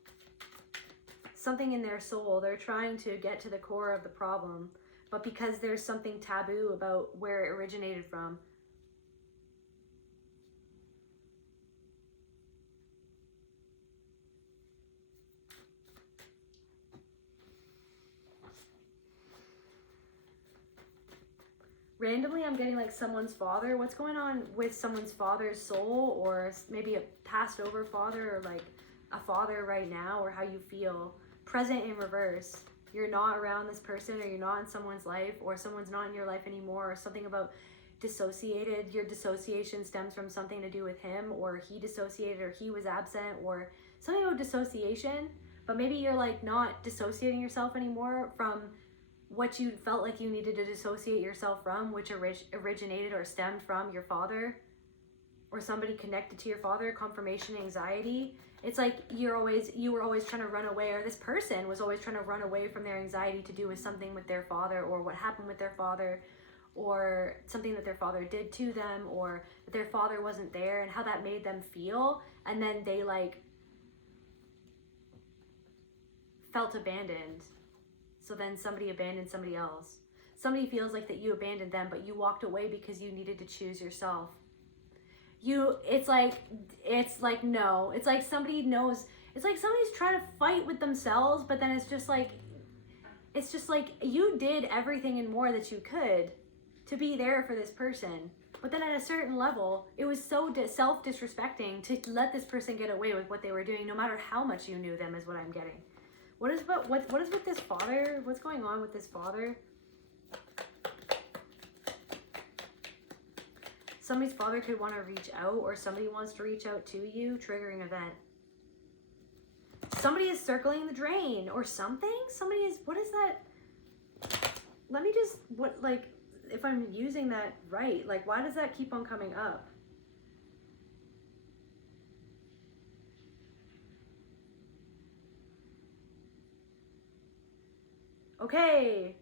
Something in their soul, they're trying to get to the core of the problem, but because there's something taboo about where it originated from. Randomly, I'm getting like someone's father. What's going on with someone's father's soul, or maybe a passed over father, or like a father right now, or how you feel. Present in reverse. You're not around this person, or you're not in someone's life, or someone's not in your life anymore, or something about dissociated. Your dissociation stems from something to do with him, or he dissociated, or he was absent, or something about dissociation. But maybe you're like not dissociating yourself anymore from what you felt like you needed to dissociate yourself from, which originated or stemmed from your father, or somebody connected to your father. Confirmation anxiety. It's like you were always trying to run away, or this person was always trying to run away from their anxiety to do with something with their father, or what happened with their father, or something that their father did to them, or that their father wasn't there and how that made them feel. And then they like felt abandoned. So then somebody abandoned somebody else. Somebody feels like that you abandoned them, but you walked away because you needed to choose yourself. It's like no. It's like somebody knows, it's like somebody's trying to fight with themselves, but then it's just like you did everything and more that you could to be there for this person. But then at a certain level, it was so self-disrespecting to let this person get away with what they were doing, no matter how much you knew them, is what I'm getting. What is with this father? What's going on with this father? Somebody's father could want to reach out, or somebody wants to reach out to you. Triggering event. Somebody is circling the drain or something. Somebody is, what is that? Let me just, if I'm using that right, like, why does that keep on coming up? Okay,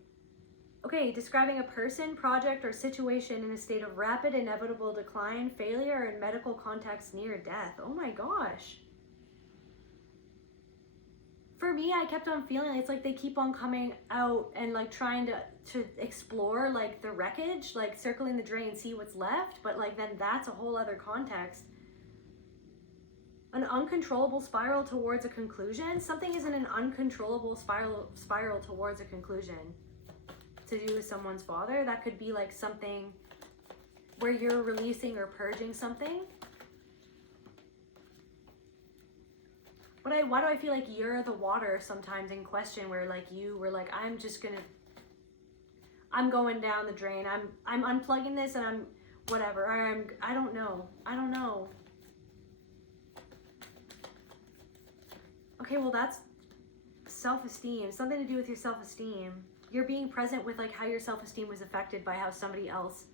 describing a person, project, or situation in a state of rapid, inevitable decline, failure, or in medical context near death. Oh my gosh. For me, I kept on feeling it's like they keep on coming out and like trying to explore like the wreckage, like circling the drain, see what's left, but like then that's a whole other context. An uncontrollable spiral towards a conclusion. Something is in an uncontrollable spiral towards a conclusion. To do with someone's father. That could be like something where you're releasing or purging something. Why do I feel like you're the water sometimes in question, where like you were like, I'm going down the drain. I'm unplugging this and I'm whatever. Or I don't know. Okay, well that's self-esteem. Something to do with your self-esteem. You're being present with like how your self-esteem was affected by how somebody else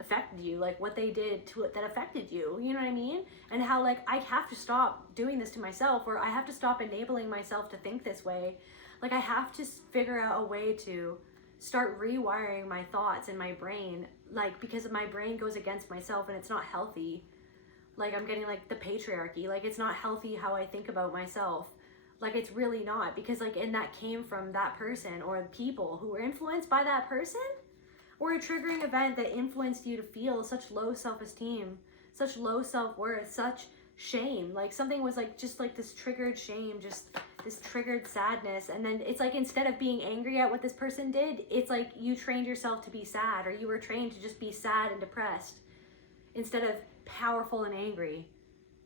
affected you, like what they did to it that affected you, you know what I mean? And how like I have to stop doing this to myself, or I have to stop enabling myself to think this way. Like I have to figure out a way to start rewiring my thoughts in my brain, like because my brain goes against myself and it's not healthy. Like I'm getting like the patriarchy, like it's not healthy how I think about myself. Like it's really not, because like, and that came from that person or people who were influenced by that person, or a triggering event that influenced you to feel such low self-esteem, such low self-worth, such shame. Like something was like, just like this triggered shame, just this triggered sadness. And then it's like, instead of being angry at what this person did, it's like you trained yourself to be sad, or you were trained to just be sad and depressed instead of powerful and angry.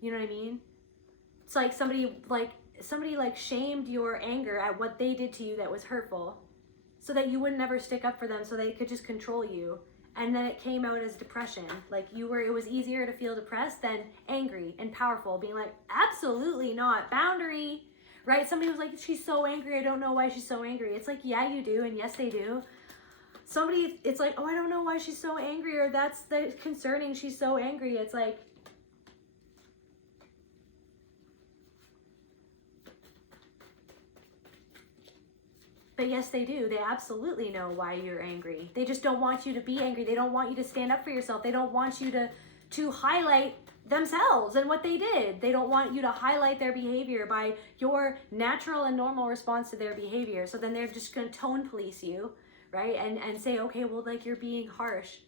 You know what I mean? It's like somebody shamed your anger at what they did to you that was hurtful, so that you would never stick up for them, so they could just control you. And then it came out as depression. Like it was easier to feel depressed than angry and powerful, being like, absolutely not, boundary, right? Somebody was like, she's so angry, I don't know why she's so angry. It's like, yeah, you do, and yes, they do. Somebody, it's like, oh, I don't know why she's so angry, or that's concerning, she's so angry. It's like, but yes, they do. They absolutely know why you're angry. They just don't want you to be angry. They don't want you to stand up for yourself. They don't want you to highlight themselves and what they did. They don't want you to highlight their behavior by your natural and normal response to their behavior. So then they're just going to tone police you, right? And say, okay, well, like you're being harsh.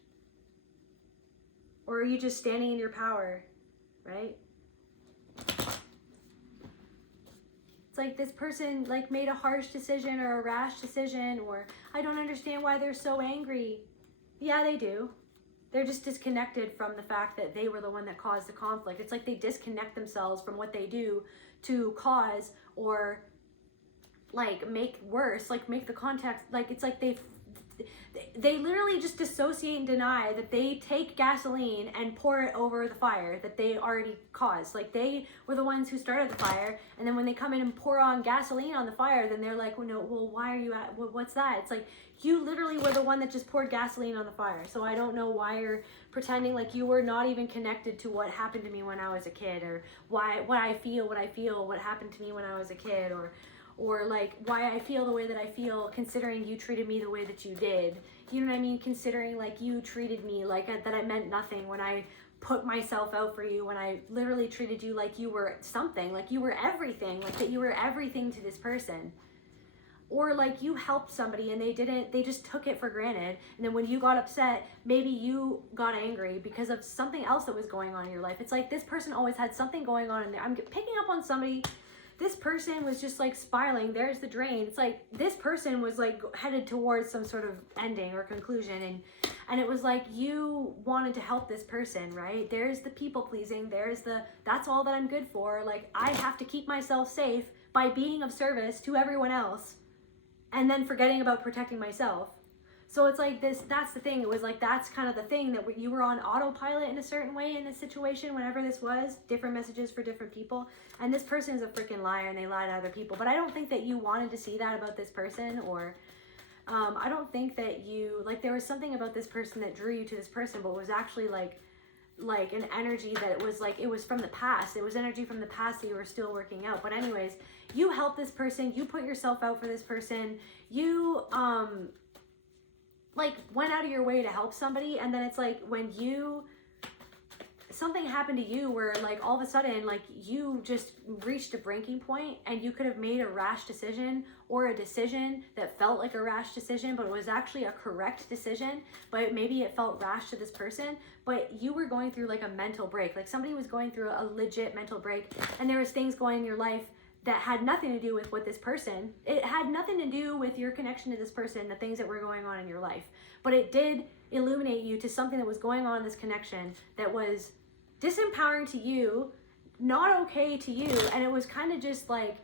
Or are you just standing in your power, right? It's like this person like made a harsh decision or a rash decision, or I don't understand why they're so angry. Yeah, they do. They're just disconnected from the fact that they were the one that caused the conflict. It's like they disconnect themselves from what they do to cause or like make worse, like make the context, like it's like they literally just dissociate and deny that they take gasoline and pour it over the fire that they already caused. Like they were the ones who started the fire, and then when they come in and pour on gasoline on the fire, then they're like, well, no, well, why are you at, what's that? It's like, you literally were the one that just poured gasoline on the fire. So I don't know why you're pretending like you were not even connected to what happened to me when I was a kid, or what I feel, what happened to me when I was a kid, or like why I feel the way that I feel considering you treated me the way that you did. You know what I mean? Considering like you treated me like that I meant nothing when I put myself out for you, when I literally treated you like you were something, like you were everything, like that you were everything to this person. Or like you helped somebody and they just took it for granted. And then when you got upset, maybe you got angry because of something else that was going on in your life. It's like this person always had something going on in there. I'm picking up on somebody. This person was just like spiraling. There's the drain. It's like this person was like headed towards some sort of ending or conclusion. And it was like you wanted to help this person, right? There's the people pleasing. There's the, that's all that I'm good for. Like I have to keep myself safe by being of service to everyone else and then forgetting about protecting myself. So it's like this, that's the thing. It was like, that's kind of the thing, that you were on autopilot in a certain way in this situation, whenever this was, different messages for different people. And this person is a freaking liar and they lie to other people. But I don't think that you wanted to see that about this person, or I don't think that you, like there was something about this person that drew you to this person, but it was actually like an energy that it was like, it was from the past. It was energy from the past that you were still working out. But anyways, you helped this person, you put yourself out for this person, you, like went out of your way to help somebody, and then it's like when something happened to you where like all of a sudden like you just reached a breaking point and you could have made a rash decision, or a decision that felt like a rash decision but it was actually a correct decision, but maybe it felt rash to this person, but you were going through like a mental break. Like somebody was going through a legit mental break, and there was things going in your life that had nothing to do with what this person, it had nothing to do with your connection to this person, the things that were going on in your life. But it did illuminate you to something that was going on in this connection that was disempowering to you, not okay to you. And it was kind of just like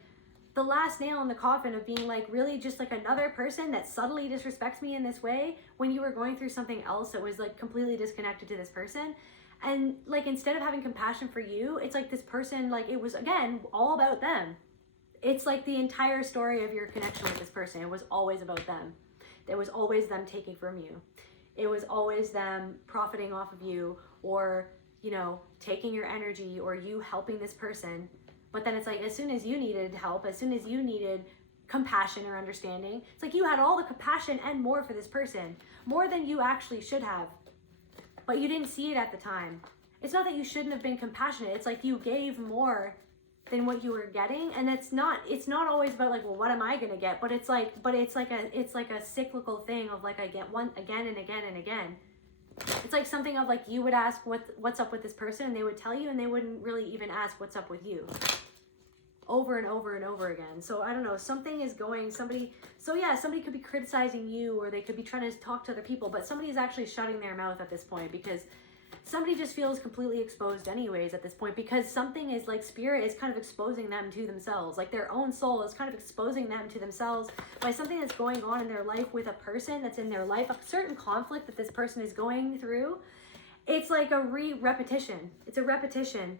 the last nail in the coffin of being like, really just like another person that subtly disrespects me in this way, when you were going through something else that was like completely disconnected to this person. And like, instead of having compassion for you, it's like this person, like it was again, all about them. It's like the entire story of your connection with this person. It was always about them. It was always them taking from you. It was always them profiting off of you, or, you know, taking your energy, or you helping this person. But then it's like, as soon as you needed help, as soon as you needed compassion or understanding, it's like you had all the compassion and more for this person, more than you actually should have. But you didn't see it at the time. It's not that you shouldn't have been compassionate. It's like you gave more than what you were getting. And it's not always about like, well, what am I gonna get? But it's like a cyclical thing of like, I get one again and again and again. It's like something of like, you would ask what's up with this person, and they would tell you, and they wouldn't really even ask what's up with you, over and over and over again. So I don't know, something is going, somebody could be criticizing you, or they could be trying to talk to other people, but somebody is actually shutting their mouth at this point, because somebody just feels completely exposed anyways at this point, because something is like, spirit is kind of exposing them to themselves. Like their own soul is kind of exposing them to themselves by something that's going on in their life with a person that's in their life, a certain conflict that this person is going through. It's like a repetition. It's a repetition.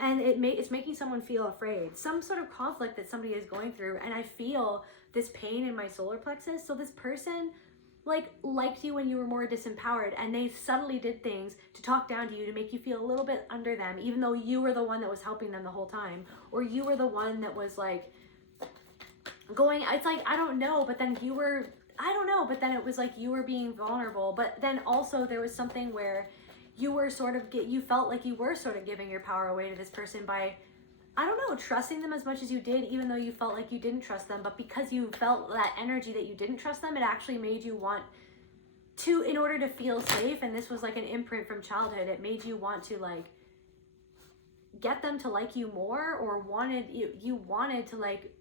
And it's making someone feel afraid. Some sort of conflict that somebody is going through, and I feel this pain in my solar plexus. So this person liked you when you were more disempowered, and they subtly did things to talk down to you, to make you feel a little bit under them, even though you were the one that was helping them the whole time, or you were the one that was like going, it's like, I don't know, but then it was like you were being vulnerable. But then also there was something where you were you felt like you were sort of giving your power away to this person by, I don't know, trusting them as much as you did, even though you felt like you didn't trust them. But because you felt that energy that you didn't trust them, it actually made you want to, in order to feel safe, and this was like an imprint from childhood, it made you want to like get them to like you more, or you wanted to like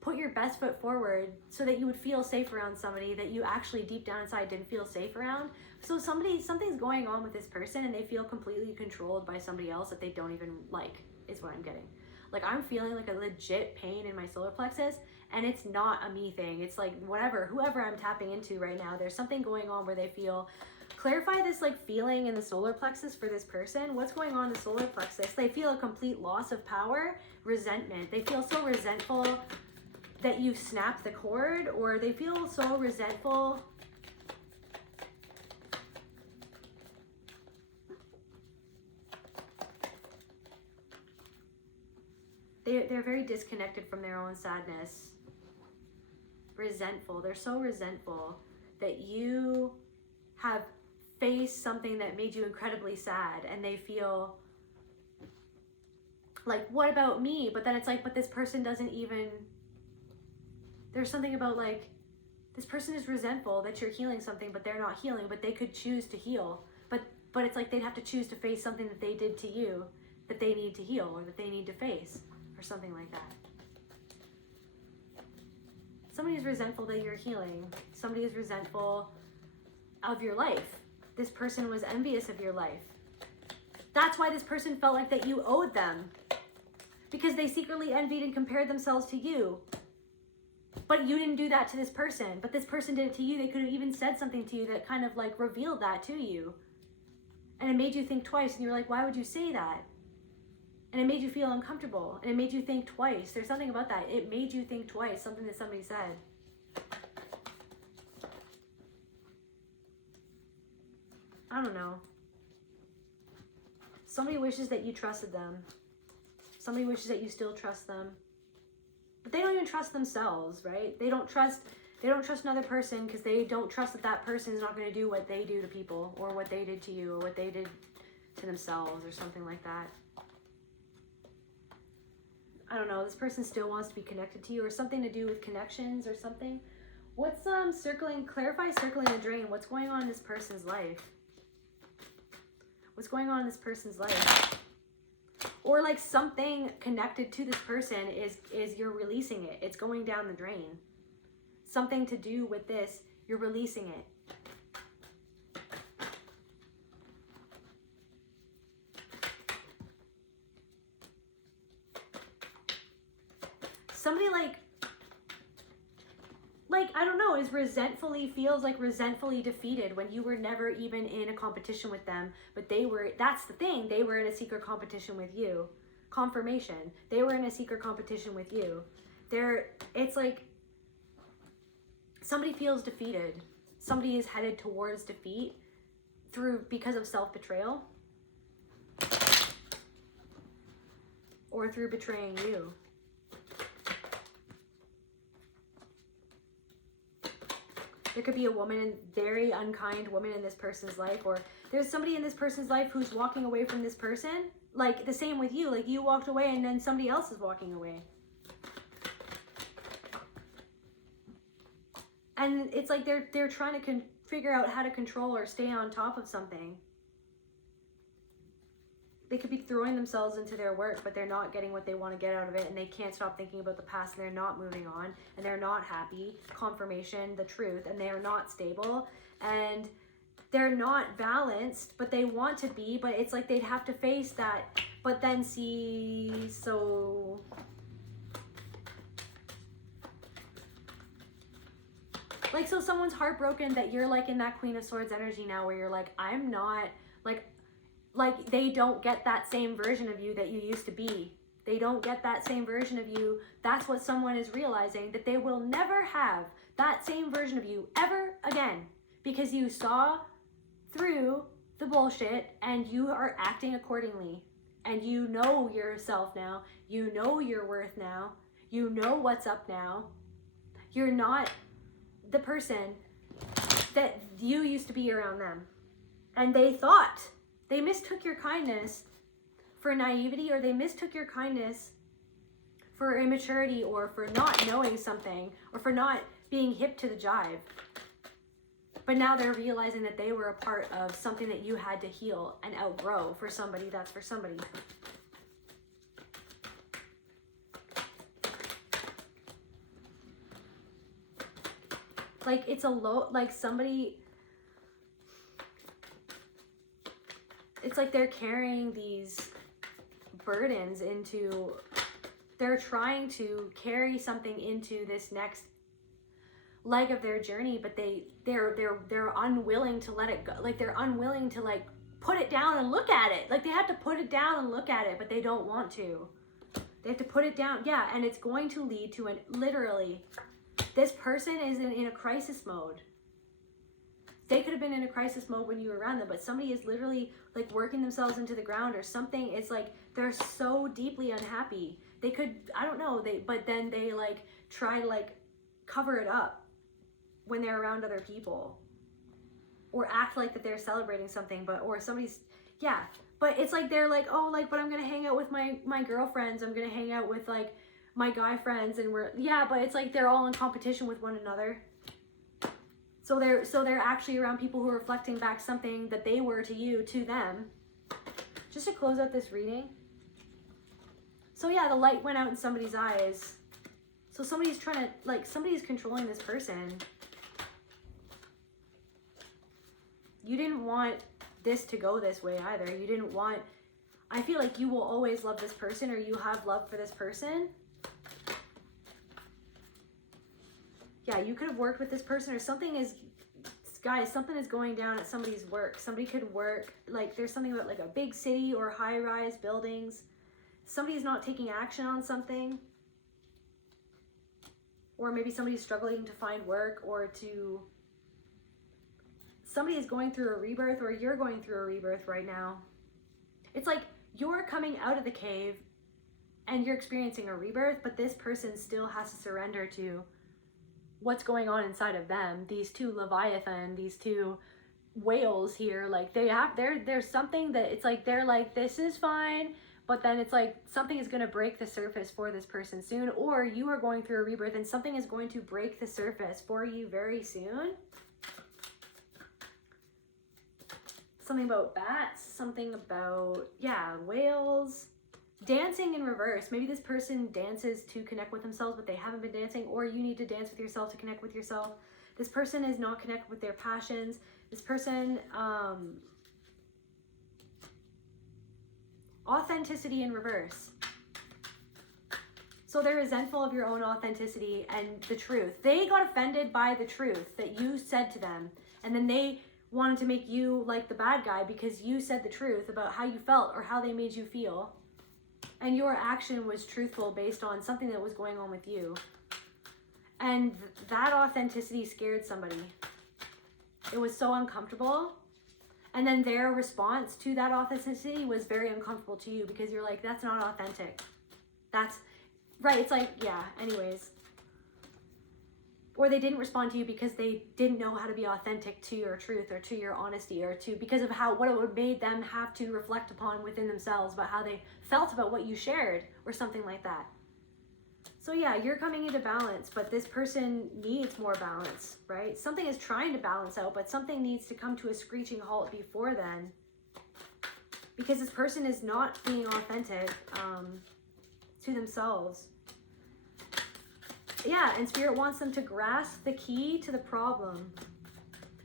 put your best foot forward so that you would feel safe around somebody that you actually deep down inside didn't feel safe around. So something's going on with this person, and they feel completely controlled by somebody else that they don't even like, is what I'm getting. Like, I'm feeling like a legit pain in my solar plexus, and it's not a me thing. It's like whoever I'm tapping into right now, there's something going on where they feel, clarify this like feeling in the solar plexus for this person. What's going on in the solar plexus? They feel a complete loss of power, resentment. They feel so resentful that you snapped the cord, or they feel so resentful. they're very disconnected from their own sadness. Resentful. They're so resentful that you have faced something that made you incredibly sad, and they feel like, what about me? But then it's like, but this person doesn't even, there's something about like, this person is resentful that you're healing something, but they're not healing, but they could choose to heal. But it's like they'd have to choose to face something that they did to you that they need to heal, or that they need to face, or something like that. Somebody is resentful that you're healing. Somebody is resentful of your life. This person was envious of your life. That's why this person felt like that you owed them, because they secretly envied and compared themselves to you. But you didn't do that to this person, but this person did it to you. They could have even said something to you that kind of like revealed that to you. And it made you think twice, and you're like, why would you say that? And it made you feel uncomfortable, and it made you think twice. There's something about that. It made you think twice, something that somebody said. I don't know. Somebody wishes that you trusted them. Somebody wishes that you still trust them. But they don't even trust themselves, right? They don't trust another person because they don't trust that that person is not going to do what they do to people, or what they did to you, or what they did to themselves, or something like that. I don't know. This person still wants to be connected to you, or something to do with connections or something. What's clarify circling the drain. What's going on in this person's life? What's going on in this person's life? Or like something connected to this person is you're releasing it. It's going down the drain. Something to do with this, you're releasing it. Somebody I don't know, feels like resentfully defeated when you were never even in a competition with them, but that's the thing, they were in a secret competition with you. Confirmation. They were in a secret competition with you. It's like somebody feels defeated. Somebody is headed towards defeat because of self-betrayal, or through betraying you. There could be a woman, very unkind woman in this person's life, or there's somebody in this person's life who's walking away from this person. Like the same with you, like you walked away and then somebody else is walking away. And it's like they're trying to figure out how to control or stay on top of something. They could be throwing themselves into their work, but they're not getting what they want to get out of it, and they can't stop thinking about the past, and they're not moving on, and they're not happy. Confirmation, the truth, and they are not stable, and they're not balanced, but they want to be, but it's like they'd have to face that, but then so someone's heartbroken that you're like in that Queen of Swords energy now, where you're like, I'm not, like they don't get that same version of you that you used to be. They don't get that same version of you. That's what someone is realizing, that they will never have that same version of you ever again, because you saw through the bullshit and you are acting accordingly, and you know yourself now. You know your worth now. You know what's up now. You're not the person that you used to be around them. And they mistook your kindness for naivety, or they mistook your kindness for immaturity, or for not knowing something, or for not being hip to the jive. But now they're realizing that they were a part of something that you had to heal and outgrow for somebody that's for somebody. Like it's somebody, it's like they're carrying these burdens they're trying to carry something into this next leg of their journey, but they're unwilling to let it go. Like they're unwilling to like put it down and look at it. Like they have to put it down and look at it, but they don't want to. They have to put it down. Yeah, and it's going to lead to literally, this person is in a crisis mode. They could have been in a crisis mode when you were around them, but somebody is literally like working themselves into the ground or something. It's like they're so deeply unhappy they could, I don't know, but then they like try to like cover it up when they're around other people, or act like that they're celebrating something, or somebody's, yeah. But it's like they're like, oh, like, but I'm gonna hang out with my girlfriends, I'm gonna hang out with like my guy friends, and yeah, but it's like they're all in competition with one another. So they're actually around people who are reflecting back something that they were to you, to them. Just to close out this reading. So yeah, the light went out in somebody's eyes. So somebody's trying to, like, somebody's controlling this person. You didn't want this to go this way either. You didn't want, I feel like you will always love this person, or you have love for this person. Yeah, you could have worked with this person, or something is, guys, something is going down at somebody's work. Somebody could work, like, there's something about like a big city or high-rise buildings. Somebody's not taking action on something. Or maybe somebody's struggling to find work, or somebody is going through a rebirth, or you're going through a rebirth right now. It's like you're coming out of the cave and you're experiencing a rebirth, but this person still has to surrender to what's going on inside of them. These two Leviathan, these two whales here, like there's something that it's like they're like, this is fine, but then it's like something is going to break the surface for this person soon, or you are going through a rebirth and something is going to break the surface for you very soon. Something about bats, something about, yeah, whales. Dancing in reverse. Maybe this person dances to connect with themselves, but they haven't been dancing, or you need to dance with yourself to connect with yourself. This person is not connected with their passions. This person, authenticity in reverse. So they're resentful of your own authenticity and the truth. They got offended by the truth that you said to them, and then they wanted to make you like the bad guy because you said the truth about how you felt or how they made you feel. And your action was truthful based on something that was going on with you. And that authenticity scared somebody. It was so uncomfortable. And then their response to that authenticity was very uncomfortable to you, because you're like, that's not authentic. That's right. It's like, yeah, anyways. Or they didn't respond to you because they didn't know how to be authentic to your truth, or to your honesty, or to, because of what it would made them have to reflect upon within themselves about how they felt about what you shared, or something like that. So yeah, you're coming into balance, but this person needs more balance, right? Something is trying to balance out, but something needs to come to a screeching halt before then, because this person is not being authentic to themselves. Yeah, and Spirit wants them to grasp the key to the problem.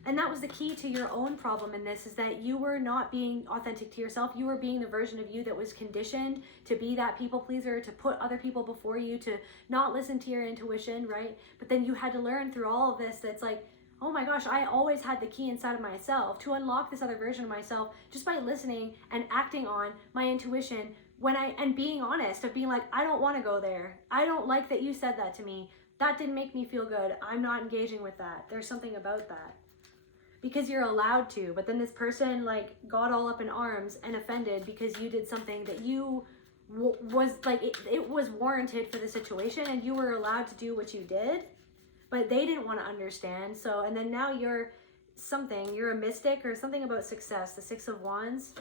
And that was the key to your own problem in this, is that you were not being authentic to yourself. You were being the version of you that was conditioned to be that people pleaser, to put other people before you, to not listen to your intuition, right? But then you had to learn through all of this that's like, oh my gosh, I always had the key inside of myself to unlock this other version of myself just by listening and acting on my intuition, and being honest, of being like, I don't want to go there. I don't like that you said that to me. That didn't make me feel good. I'm not engaging with that. There's something about that. Because you're allowed to, but then this person like got all up in arms and offended because you did something that you was like, it was warranted for the situation, and you were allowed to do what you did, but they didn't want to understand. So, and then now you're a mystic, or something about success, the Six of Wands.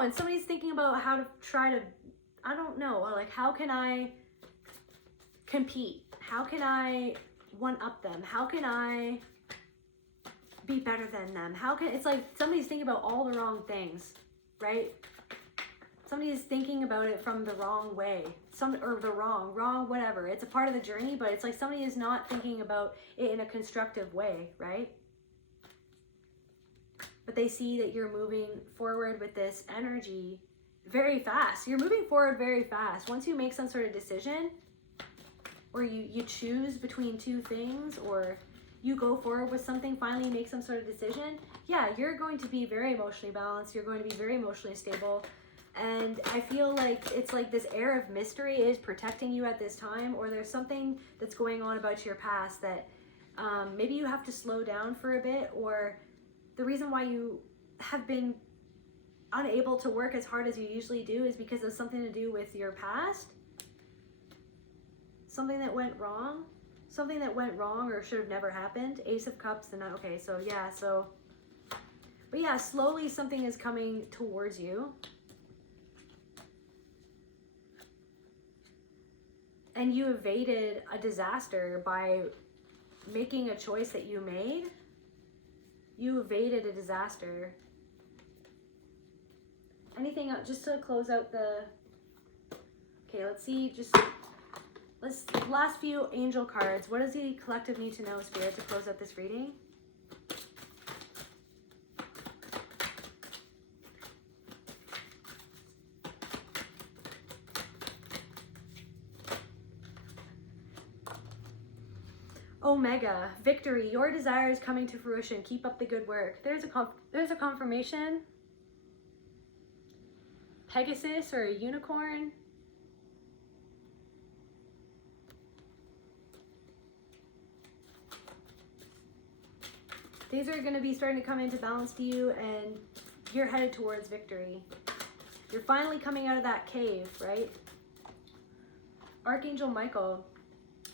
And somebody's thinking about how to try to, I don't know, like, how can I compete? How can I one-up them? How can I be better than them? It's like somebody's thinking about all the wrong things, right? Somebody is thinking about it from the wrong way, wrong, whatever. It's a part of the journey, but it's like somebody is not thinking about it in a constructive way, right? But they see that you're moving forward with this energy very fast. You're moving forward very fast. Once you make some sort of decision, or you choose between two things, or you go forward with something, finally you make some sort of decision, yeah, you're going to be very emotionally balanced. You're going to be very emotionally stable. And I feel like it's like this air of mystery is protecting you at this time, or there's something that's going on about your past that maybe you have to slow down for a bit, or the reason why you have been unable to work as hard as you usually do is because of something to do with your past, something that went wrong or should have never happened. Ace of Cups, and okay, so yeah, but yeah, slowly something is coming towards you. And you evaded a disaster by making a choice that you made. You evaded a disaster. Anything else, just to close out the, okay, let's see, let's, last few angel cards. What does the collective need to know, Spirit, to close out this reading? Omega, victory, your desire is coming to fruition. Keep up the good work. There's a confirmation. Pegasus or a unicorn. These are going to be starting to come into balance to you, and you're headed towards victory. You're finally coming out of that cave, right? Archangel Michael,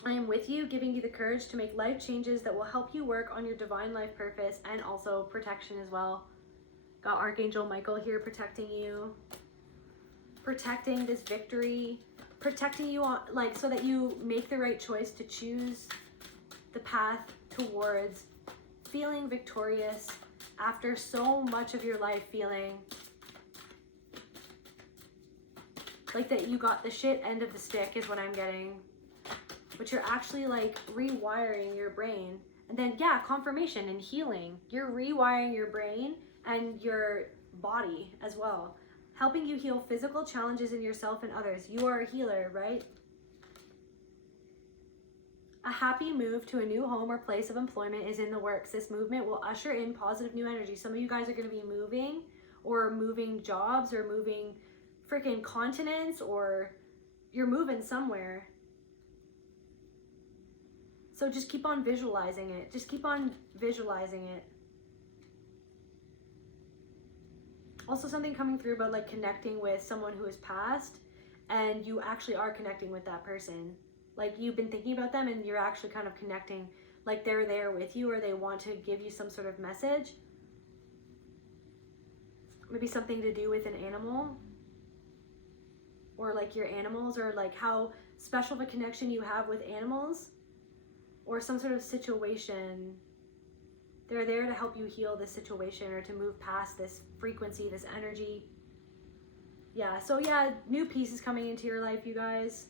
I am with you, giving you the courage to make life changes that will help you work on your divine life purpose and also protection as well. Got Archangel Michael here protecting you, protecting this victory, protecting you on, like, so that you make the right choice to choose the path towards feeling victorious after so much of your life feeling like that you got the shit end of the stick is what I'm getting. But you're actually like rewiring your brain. And then, yeah, confirmation and healing. You're rewiring your brain and your body as well, helping you heal physical challenges in yourself and others. You are a healer, right? A happy move to a new home or place of employment is in the works. This movement will usher in positive new energy. Some of you guys are going to be moving, or moving jobs, or moving freaking continents, or you're moving somewhere. So just keep on visualizing it. Just keep on visualizing it. Also, something coming through about like connecting with someone who has passed, and you actually are connecting with that person. Like, you've been thinking about them and you're actually kind of connecting, like they're there with you, or they want to give you some sort of message. Maybe something to do with an animal, or like your animals, or like how special of a connection you have with animals, or some sort of situation. They're there to help you heal this situation, or to move past this frequency, this energy. Yeah, so yeah, new pieces coming into your life, you guys.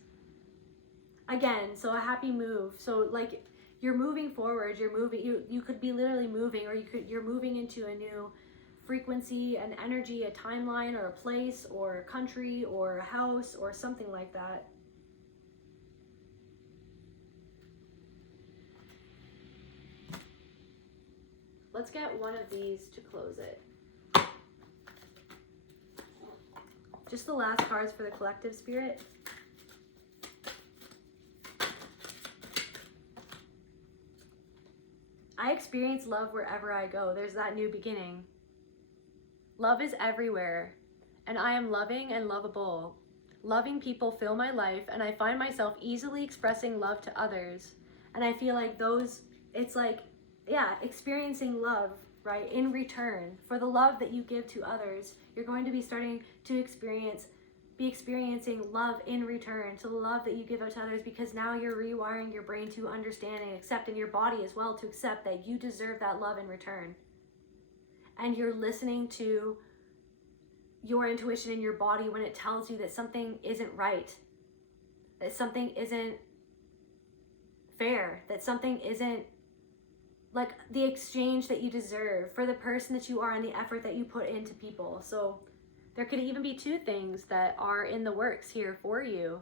Again, so a happy move. So like you're moving forward, you're moving, you could be literally moving, or you're moving into a new frequency, an energy, a timeline, or a place, or a country, or a house, or something like that. Let's get one of these to close it. Just the last cards for the collective, Spirit. I experience love wherever I go. There's that new beginning. Love is everywhere, and I am loving and lovable. Loving people fill my life, and I find myself easily expressing love to others. And I feel like it's like, yeah, experiencing love, right, in return. For the love that you give to others, you're going to be starting to experiencing love in return to the love that you give out to others, because now you're rewiring your brain to understand and accept, in your body as well, to accept that you deserve that love in return. And you're listening to your intuition in your body when it tells you that something isn't right, that something isn't fair, that something isn't like the exchange that you deserve for the person that you are and the effort that you put into people. So there could even be two things that are in the works here for you.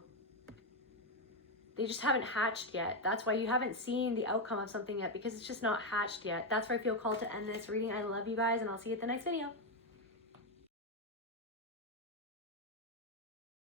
They just haven't hatched yet. That's why you haven't seen the outcome of something yet, because it's just not hatched yet. That's why I feel called to end this reading. I love you guys, and I'll see you at the next video.